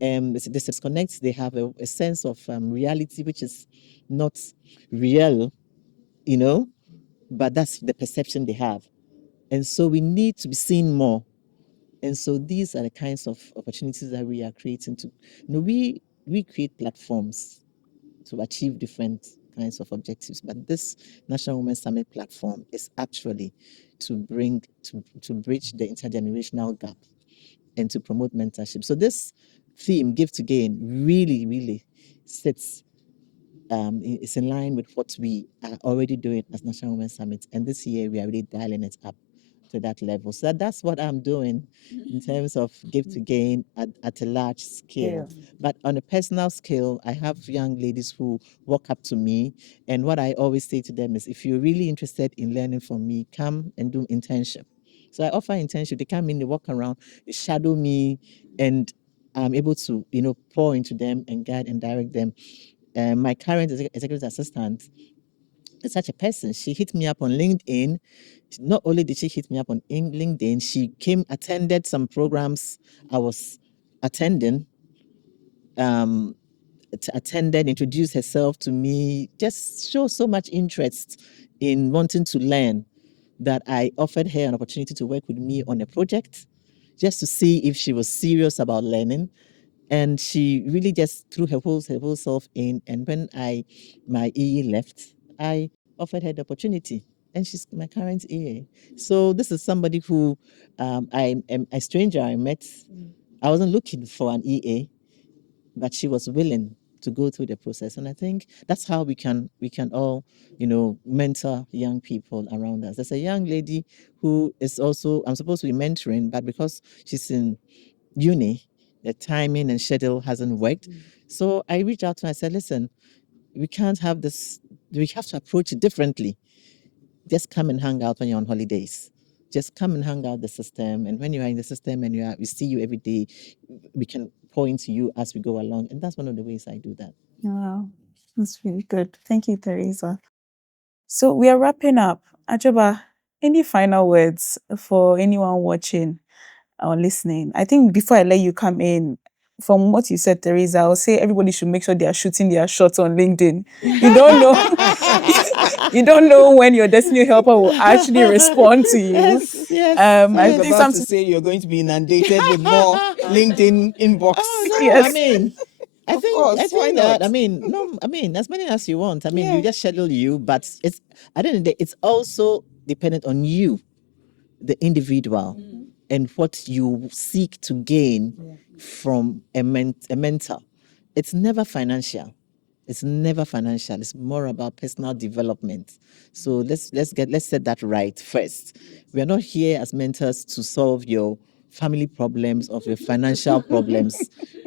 There's a disconnect. They have a sense of reality, which is not real, you know, but that's the perception they have. And so we need to be seen more. And so these are the kinds of opportunities that we are creating we create platforms to achieve different kinds of objectives. But this National Women's Summit platform is actually to bridge the intergenerational gap and to promote mentorship. So this theme, Give to Gain, really, really sits is in line with what we are already doing as National Women's Summit. And this year we are really dialing it up to that level. So that's what I'm doing in terms of Give to Gain at a large scale. But on a personal scale, I have young ladies who walk up to me, and what I always say to them is, if you're really interested in learning from me, come and do internship. So I offer internship. They come in, they walk around, they shadow me, and I'm able to, pour into them and guide and direct them. My current executive assistant is such a person. She hit me up on LinkedIn. Not only did she hit me up on LinkedIn, she attended some programs I was attending, introduced herself to me, just show so much interest in wanting to learn that I offered her an opportunity to work with me on a project just to see if she was serious about learning. And she really just threw her whole self in. And when my EA left, I offered her the opportunity, and she's my current EA. So this is somebody who I am a stranger I met. I wasn't looking for an EA, but she was willing to go through the process. And I think that's how we can all, mentor young people around us. There's a young lady who is also, I'm supposed to be mentoring, but because she's in uni, the timing and schedule hasn't worked. So I reached out to him. I said, listen, we can't have this. We have to approach it differently. Just come and hang out when you're on holidays. Just come and hang out the system. And when you are in the system and we see you every day, we can point to you as we go along. And that's one of the ways I do that. Wow, that's really good. Thank you, Teresa. So we are wrapping up. Ajoba, any final words for anyone watching or listening? I think before I let you come in, from what you said, Teresa, I'll say everybody should make sure they are shooting their shots on LinkedIn. You don't know, you don't know when your destiny helper will actually respond to you. Yes, yes. I I was think about to something. say you're going to be inundated with more LinkedIn inbox. Oh no, Yes. I mean, I Of think course, I why think that not? I mean no, I mean as many as you want. I mean Yeah. you just schedule you, but it's at the end of the day, it's also dependent on you, the individual, and what you seek to gain from a mentor. It's never financial. It's never financial. It's more about personal development. So let's set that right first. We are not here as mentors to solve your family problems or your financial problems.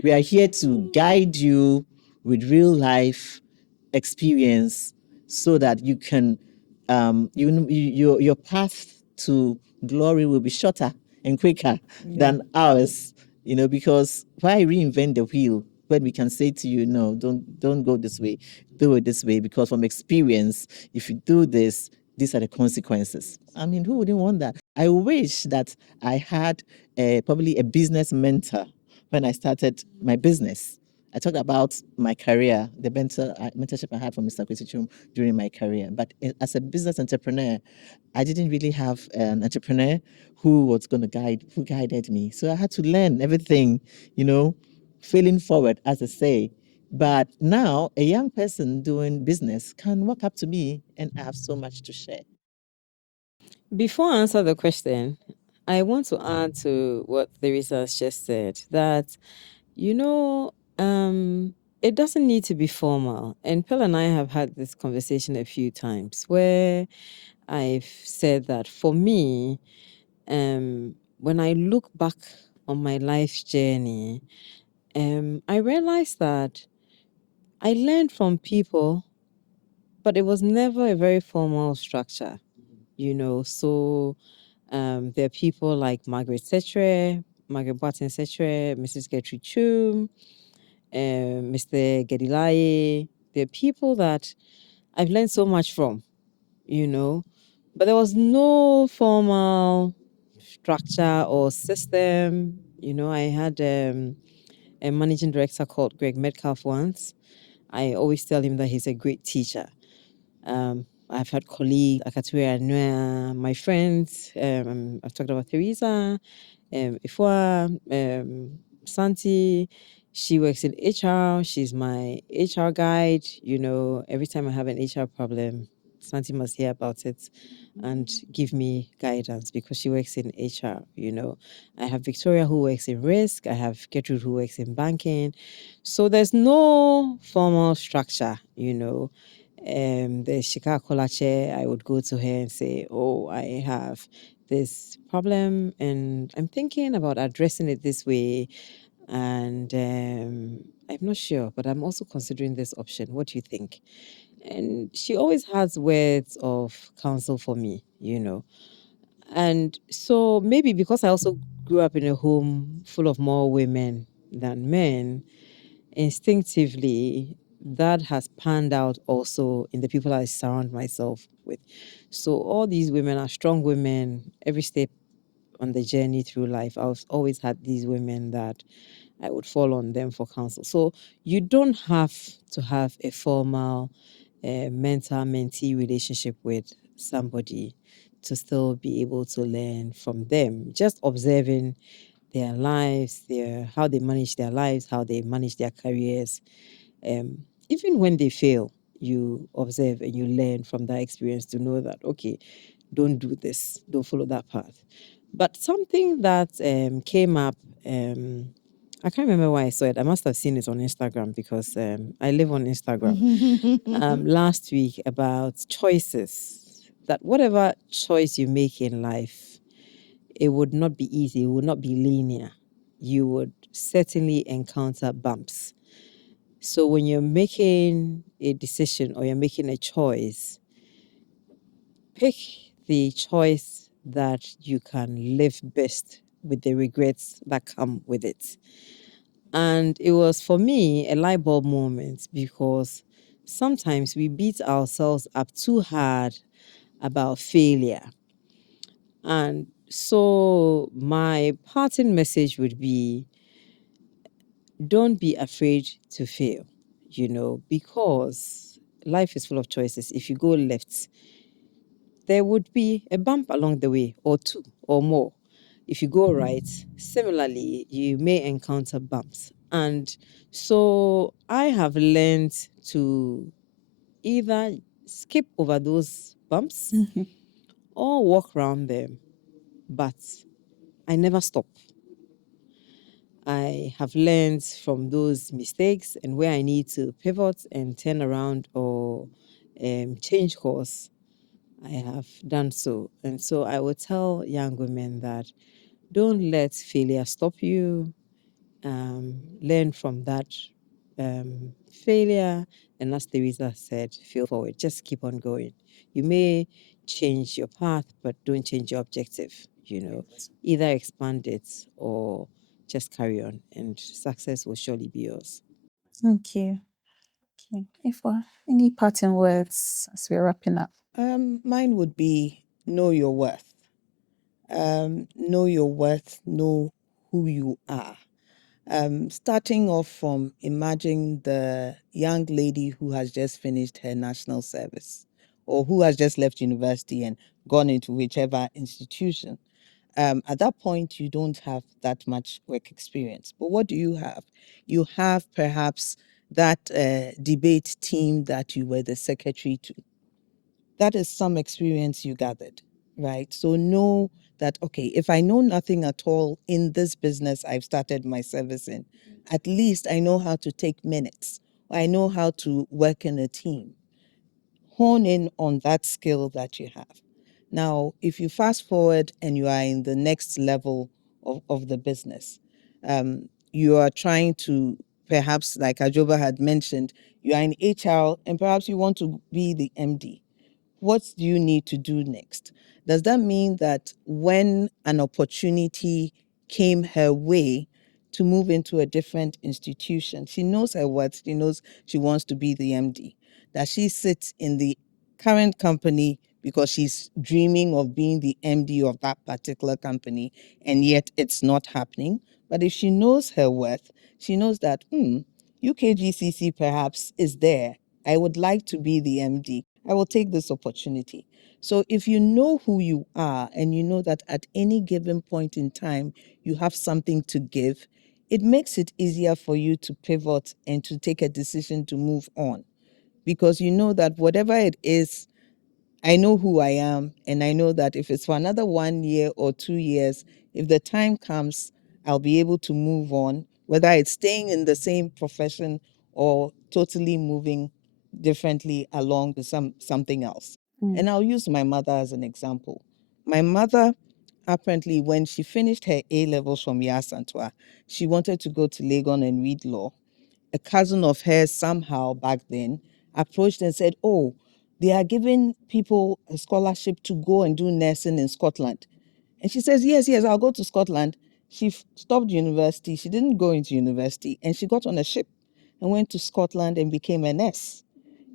We are here to guide you with real life experience so that you can your path to glory will be shorter and quicker than ours, because why reinvent the wheel when we can say to you, no, don't go this way, do it this way, because from experience, if you do this, these are the consequences. I mean, who wouldn't want that? I wish that I had probably a business mentor when I started my business. I talked about my career, the mentorship I had from Mr. Kwesichum during my career. But as a business entrepreneur, I didn't really have an entrepreneur who guided me. So I had to learn everything, failing forward, as I say. But now a young person doing business can walk up to me and I have so much to share. Before I answer the question, I want to add to what Teresa has just said that, you know, it doesn't need to be formal. And Pearl and I have had this conversation a few times where I've said that for me, when I look back on my life journey, I realized that I learned from people, but it was never a very formal structure, So there are people like Margaret Barton Setre, Mrs. Gertrude Chum, Mr. Gedilaye. There are people that I've learned so much from, but there was no formal structure or system. I had a managing director called Greg Metcalf once. I always tell him that he's a great teacher. I've had colleagues, Akaturi Anua, my friends. I've talked about Teresa, Ifua, Santi. She works in HR. She's my HR guide. Every time I have an HR problem, Santi must hear about it and give me guidance because she works in HR. I have Victoria who works in risk. I have Gertrude who works in banking. So there's no formal structure, the Shika Kolache, I would go to her and say, oh, I have this problem and I'm thinking about addressing it this way. And I'm not sure, but I'm also considering this option. What do you think? And she always has words of counsel for me, And so maybe because I also grew up in a home full of more women than men, instinctively that has panned out also in the people I surround myself with. So all these women are strong women. Every step on the journey through life, I've always had these women that I would fall on them for counsel. So you don't have to have a formal mentor-mentee relationship with somebody to still be able to learn from them. Just observing their lives, how they manage their lives, how they manage their careers. Even when they fail, you observe and you learn from that experience to know that, okay, don't do this, don't follow that path. But something that came up, I can't remember why I saw it. I must have seen it on Instagram because I live on Instagram. Last week about choices, that whatever choice you make in life, it would not be easy, it would not be linear. you would certainly encounter bumps. So when you're making a decision or you're making a choice, pick the choice that you can live best with the regrets that come with it. And it was for me a light bulb moment because sometimes we beat ourselves up too hard about failure. And so my parting message would be, don't be afraid to fail, because life is full of choices. If you go left, there would be a bump along the way, or two or more. If you go right, similarly, you may encounter bumps. And so I have learned to either skip over those bumps or walk around them, but I never stop. I have learned from those mistakes, and where I need to pivot and turn around or change course, I have done so. And so I would tell young women that don't let failure stop you. Learn from that failure. And as Teresa said, feel forward. Just keep on going. You may change your path, but don't change your objective. Either expand it or just carry on, and success will surely be yours. Thank you. Okay. Ifwa, any parting words as we're wrapping up? Mine would be know your worth. Know your worth, know who you are. Starting off from imagine the young lady who has just finished her national service or who has just left university and gone into whichever institution. At that point, you don't have that much work experience. But what do you have? You have perhaps that debate team that you were the secretary to. That is some experience you gathered, right? So know that, okay, if I know nothing at all in this business I've started my service in, at least I know how to take minutes. I know how to work in a team. Hone in on that skill that you have. Now, if you fast forward and you are in the next level of the business, you are trying to, perhaps like Ajoba had mentioned, you are in HR and perhaps you want to be the MD. What do you need to do next? Does that mean that when an opportunity came her way to move into a different institution, she knows her worth, she knows she wants to be the MD, that she sits in the current company because she's dreaming of being the MD of that particular company, and yet it's not happening. But if she knows her worth, she knows that, UKGCC perhaps is there. I would like to be the MD. I will take this opportunity. So if you know who you are and you know that at any given point in time you have something to give, it makes it easier for you to pivot and to take a decision to move on. Because you know that whatever it is, I know who I am, and I know that if it's for another 1 year or 2 years, if the time comes, I'll be able to move on, whether it's staying in the same profession or totally moving differently along to something else. And I'll use my mother as an example. My mother, apparently, when she finished her A levels from Yasantua, she wanted to go to Legon and read law. A cousin of hers somehow back then approached and said, "Oh, they are giving people a scholarship to go and do nursing in Scotland." And she says, "Yes, yes, I'll go to Scotland." She stopped university. She didn't go into university, and she got on a ship and went to Scotland and became a nurse.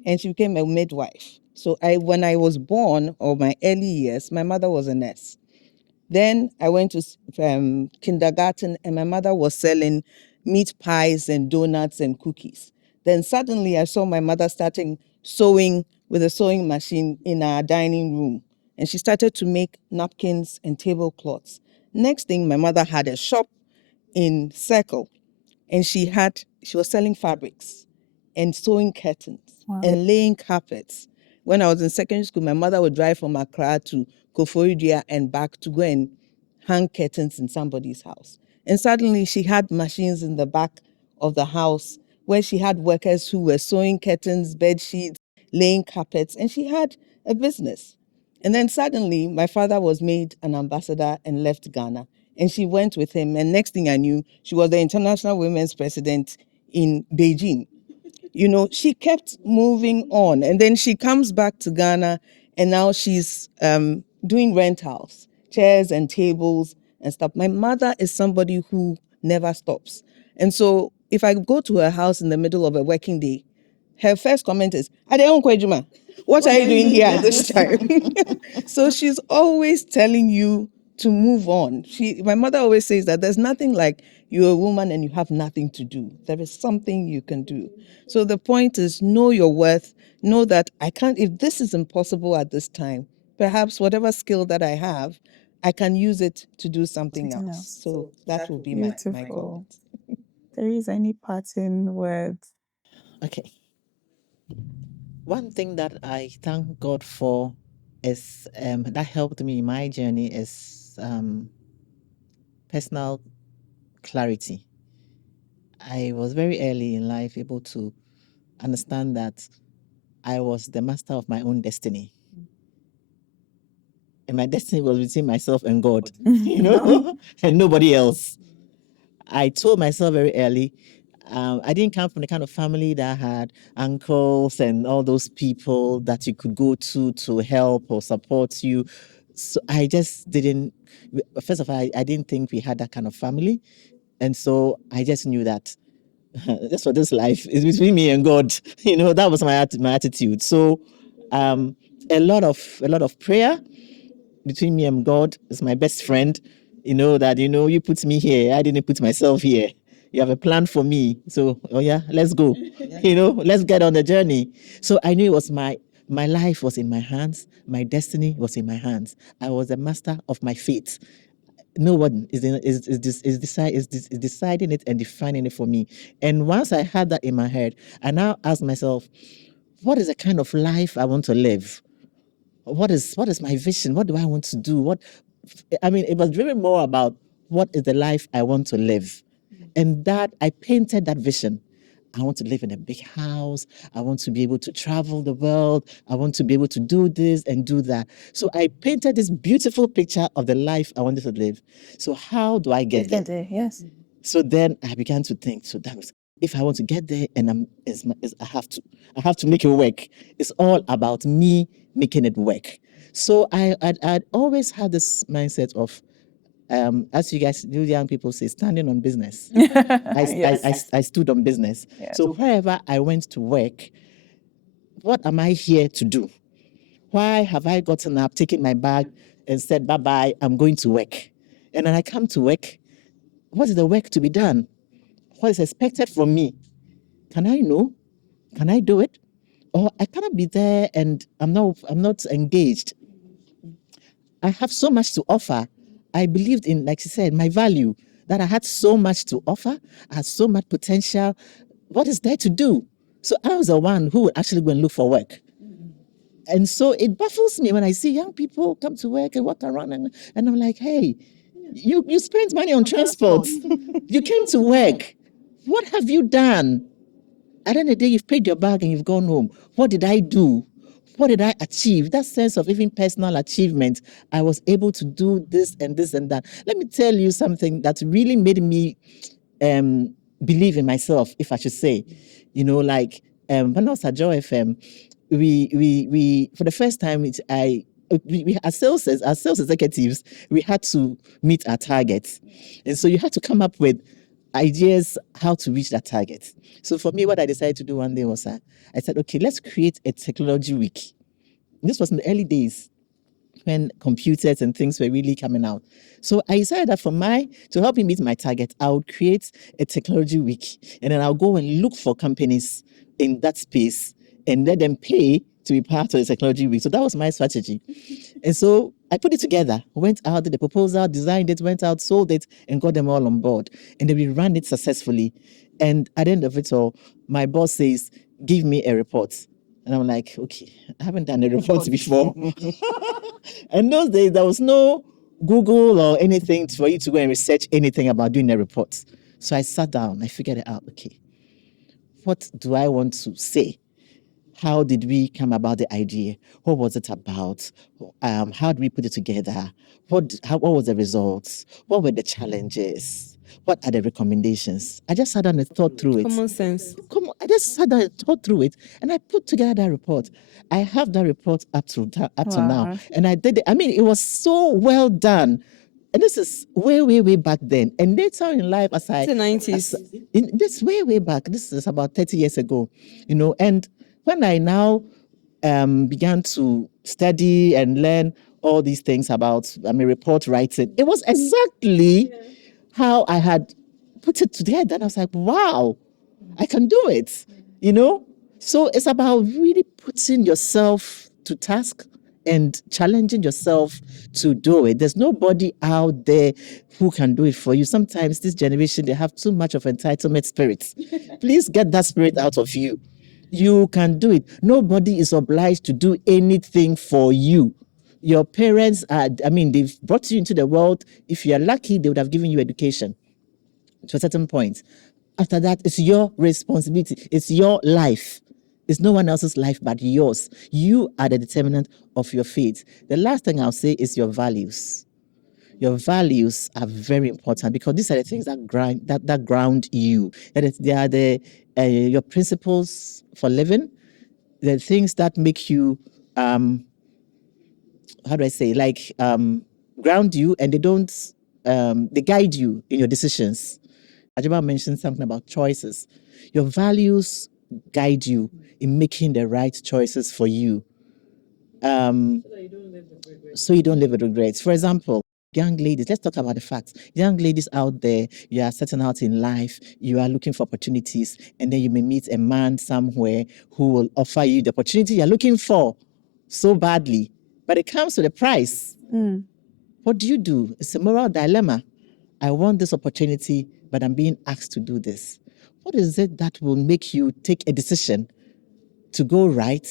And she became a midwife. So when I was born, or my early years, my mother was a nurse. Then I went to kindergarten, and my mother was selling meat pies and donuts and cookies. Then suddenly I saw my mother starting sewing with a sewing machine in our dining room. And she started to make napkins and tablecloths. Next thing, my mother had a shop in Circle, and she was selling fabrics and sewing curtains and laying carpets. When I was in secondary school, my mother would drive from Accra to Koforidua and back to go and hang curtains in somebody's house. And suddenly she had machines in the back of the house where she had workers who were sewing curtains, bed sheets, laying carpets, and she had a business. And then suddenly my father was made an ambassador and left Ghana. And she went with him. And next thing I knew, she was the International Women's President in Beijing. You know, she kept moving on. And then she comes back to Ghana, and now she's doing rentals, chairs and tables and stuff. My mother is somebody who never stops. And so if I go to her house in the middle of a working day, her first comment is, Adeon Kwejuma, what are you doing here at this time? So she's always telling you to move on. My mother always says that there's nothing like you're a woman and you have nothing to do. There is something you can do. So the point is, know your worth. Know that if this is impossible at this time, perhaps whatever skill that I have, I can use it to do something else. So that will be my Beautiful. comment. There is any parting words? Okay. One thing that I thank God for is that helped me in my journey is personal clarity. I was very early in life able to understand that I was the master of my own destiny. And my destiny was between myself and God, you know, and nobody else. I told myself very early, I didn't come from the kind of family that had uncles and all those people that you could go to help or support you. So I just didn't, first of all, I didn't think we had that kind of family. And so I just knew that just for this life is between me and God. You know, that was my attitude. So a lot of prayer between me and God is my best friend. You know that, you put me here. I didn't put myself here. You have a plan for me. So, oh yeah, let's go. Let's get on the journey. So I knew it was my life was in my hands. My destiny was in my hands. I was the master of my fate. No one is deciding it and defining it for me. And once I had that in my head, I now ask myself, what is the kind of life I want to live? What is my vision? What do I want to do? It was driven more about what is the life I want to live. And that I painted that vision. I want to live in a big house. I want to be able to travel the world. I want to be able to do this and do that. So I painted this beautiful picture of the life I wanted to live. So how do I get there? Yes. So then I began to think, so that was, if I want to get there, and I have to make it work. It's all about me making it work. So I'd always had this mindset of, as you guys, you young people say, standing on business. I stood on business. Yes. So wherever I went to work, what am I here to do? Why have I gotten up, taken my bag, and said, bye-bye, I'm going to work? And then I come to work. What is the work to be done? What is expected from me? Can I know? Can I do it? Or I cannot be there and I'm not engaged. I have so much to offer. I believed in, like you said, my value, that I had so much to offer. I had so much potential. What is there to do? So I was the one who would actually go and look for work. And so it baffles me when I see young people come to work and walk around and I'm like, hey, you spent money on transport. You came to work. What have you done? At the end of the day, you've paid your bag and you've gone home. What did I do? What did I achieve? That sense of even personal achievement. I was able to do this and this and that. Let me tell you something that really made me believe in myself, if I should say. When I was at Joy FM, we for the first time, we as sales executives, we had to meet our targets. And so you had to come up with ideas how to reach that target. So for me, what I decided to do one day was I said, okay, let's create a technology week. This was in the early days when computers and things were really coming out. So I decided that to help me meet my target, I would create a technology week. And then I'll go and look for companies in that space and let them pay to be part of the technology week. So that was my strategy. And so I put it together, went out, did the proposal, designed it, went out, sold it, and got them all on board. And then we ran it successfully. And at the end of it all, my boss says, give me a report. And I'm like, okay, I haven't done a report before. And those days, there was no Google or anything for you to go and research anything about doing a report. So I sat down, I figured it out, okay, what do I want to say? How did we come about the idea? What was it about? How did we put it together? What was the results? What were the challenges? What are the recommendations? I just sat down and thought through it. Common sense. Come on, I just sat down and thought through it, and I put together that report. I have that report up to now, Wow. and I did it. I mean, it was so well done. And this is way back then. And later in life, It's the 90s. this way back, this is about 30 years ago, and when I now began to study and learn all these things about, report writing, it was exactly how I had put it together. And I was like, wow, I can do it, So it's about really putting yourself to task and challenging yourself to do it. There's nobody out there who can do it for you. Sometimes this generation, they have too much of entitlement spirit. Please get that spirit out of you. You can do it. Nobody is obliged to do anything for you. Your parents they've brought you into the world. If you are lucky, they would have given you education to a certain point. After that, it's your responsibility. It's your life. It's no one else's life but yours. You are the determinant of your fate. The last thing I'll say is your values. Your values are very important because these are the things that ground you. They are your principles for living. The things that make you how do I say, ground you, and they guide you in your decisions. Ajaba mentioned something about choices. Your values guide you in making the right choices for you. So you don't live with regrets. For example, young ladies, let's talk about the facts. Young ladies out there, you are setting out in life, you are looking for opportunities, and then you may meet a man somewhere who will offer you the opportunity you're looking for so badly, but it comes with a price. What do you do? It's a moral dilemma. I want this opportunity, but I'm being asked to do this. What is it that will make you take a decision to go right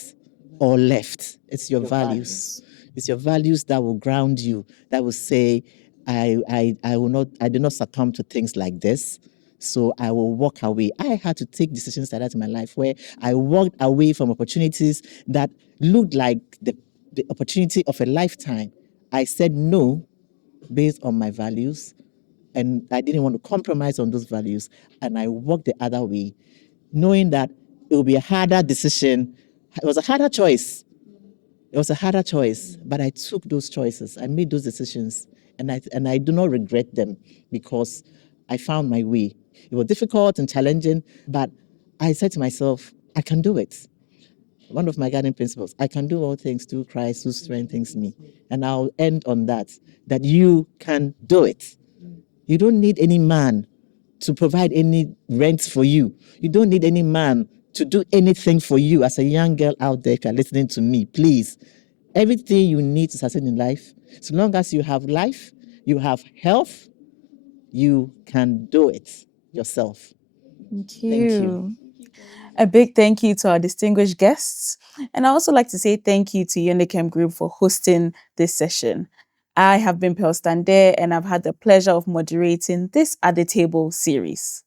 or left? It's your values. It's your values that will ground you, that will say, I do not succumb to things like this. So I will walk away. I had to take decisions like that in my life where I walked away from opportunities that looked like the opportunity of a lifetime. I said no based on my values, and I didn't want to compromise on those values, and I walked the other way, knowing that it will be a harder decision. It was a harder choice. But I took those choices. I made those decisions, and I do not regret them because I found my way. It was difficult and challenging, but I said to myself, I can do it. One of my guiding principles, I can do all things through Christ who strengthens me. And I'll end on that you can do it. You don't need any man to provide any rent for you. You don't need any man to do anything for you. As a young girl out there, if you're listening to me, please, everything you need to succeed in life, so long as you have life, you have health, you can do it yourself. Thank Thank you. A big thank you to our distinguished guests. And I also like to say thank you to Unikem Group for hosting this session. I have been Pearl Stande, and I've had the pleasure of moderating this At the Table series.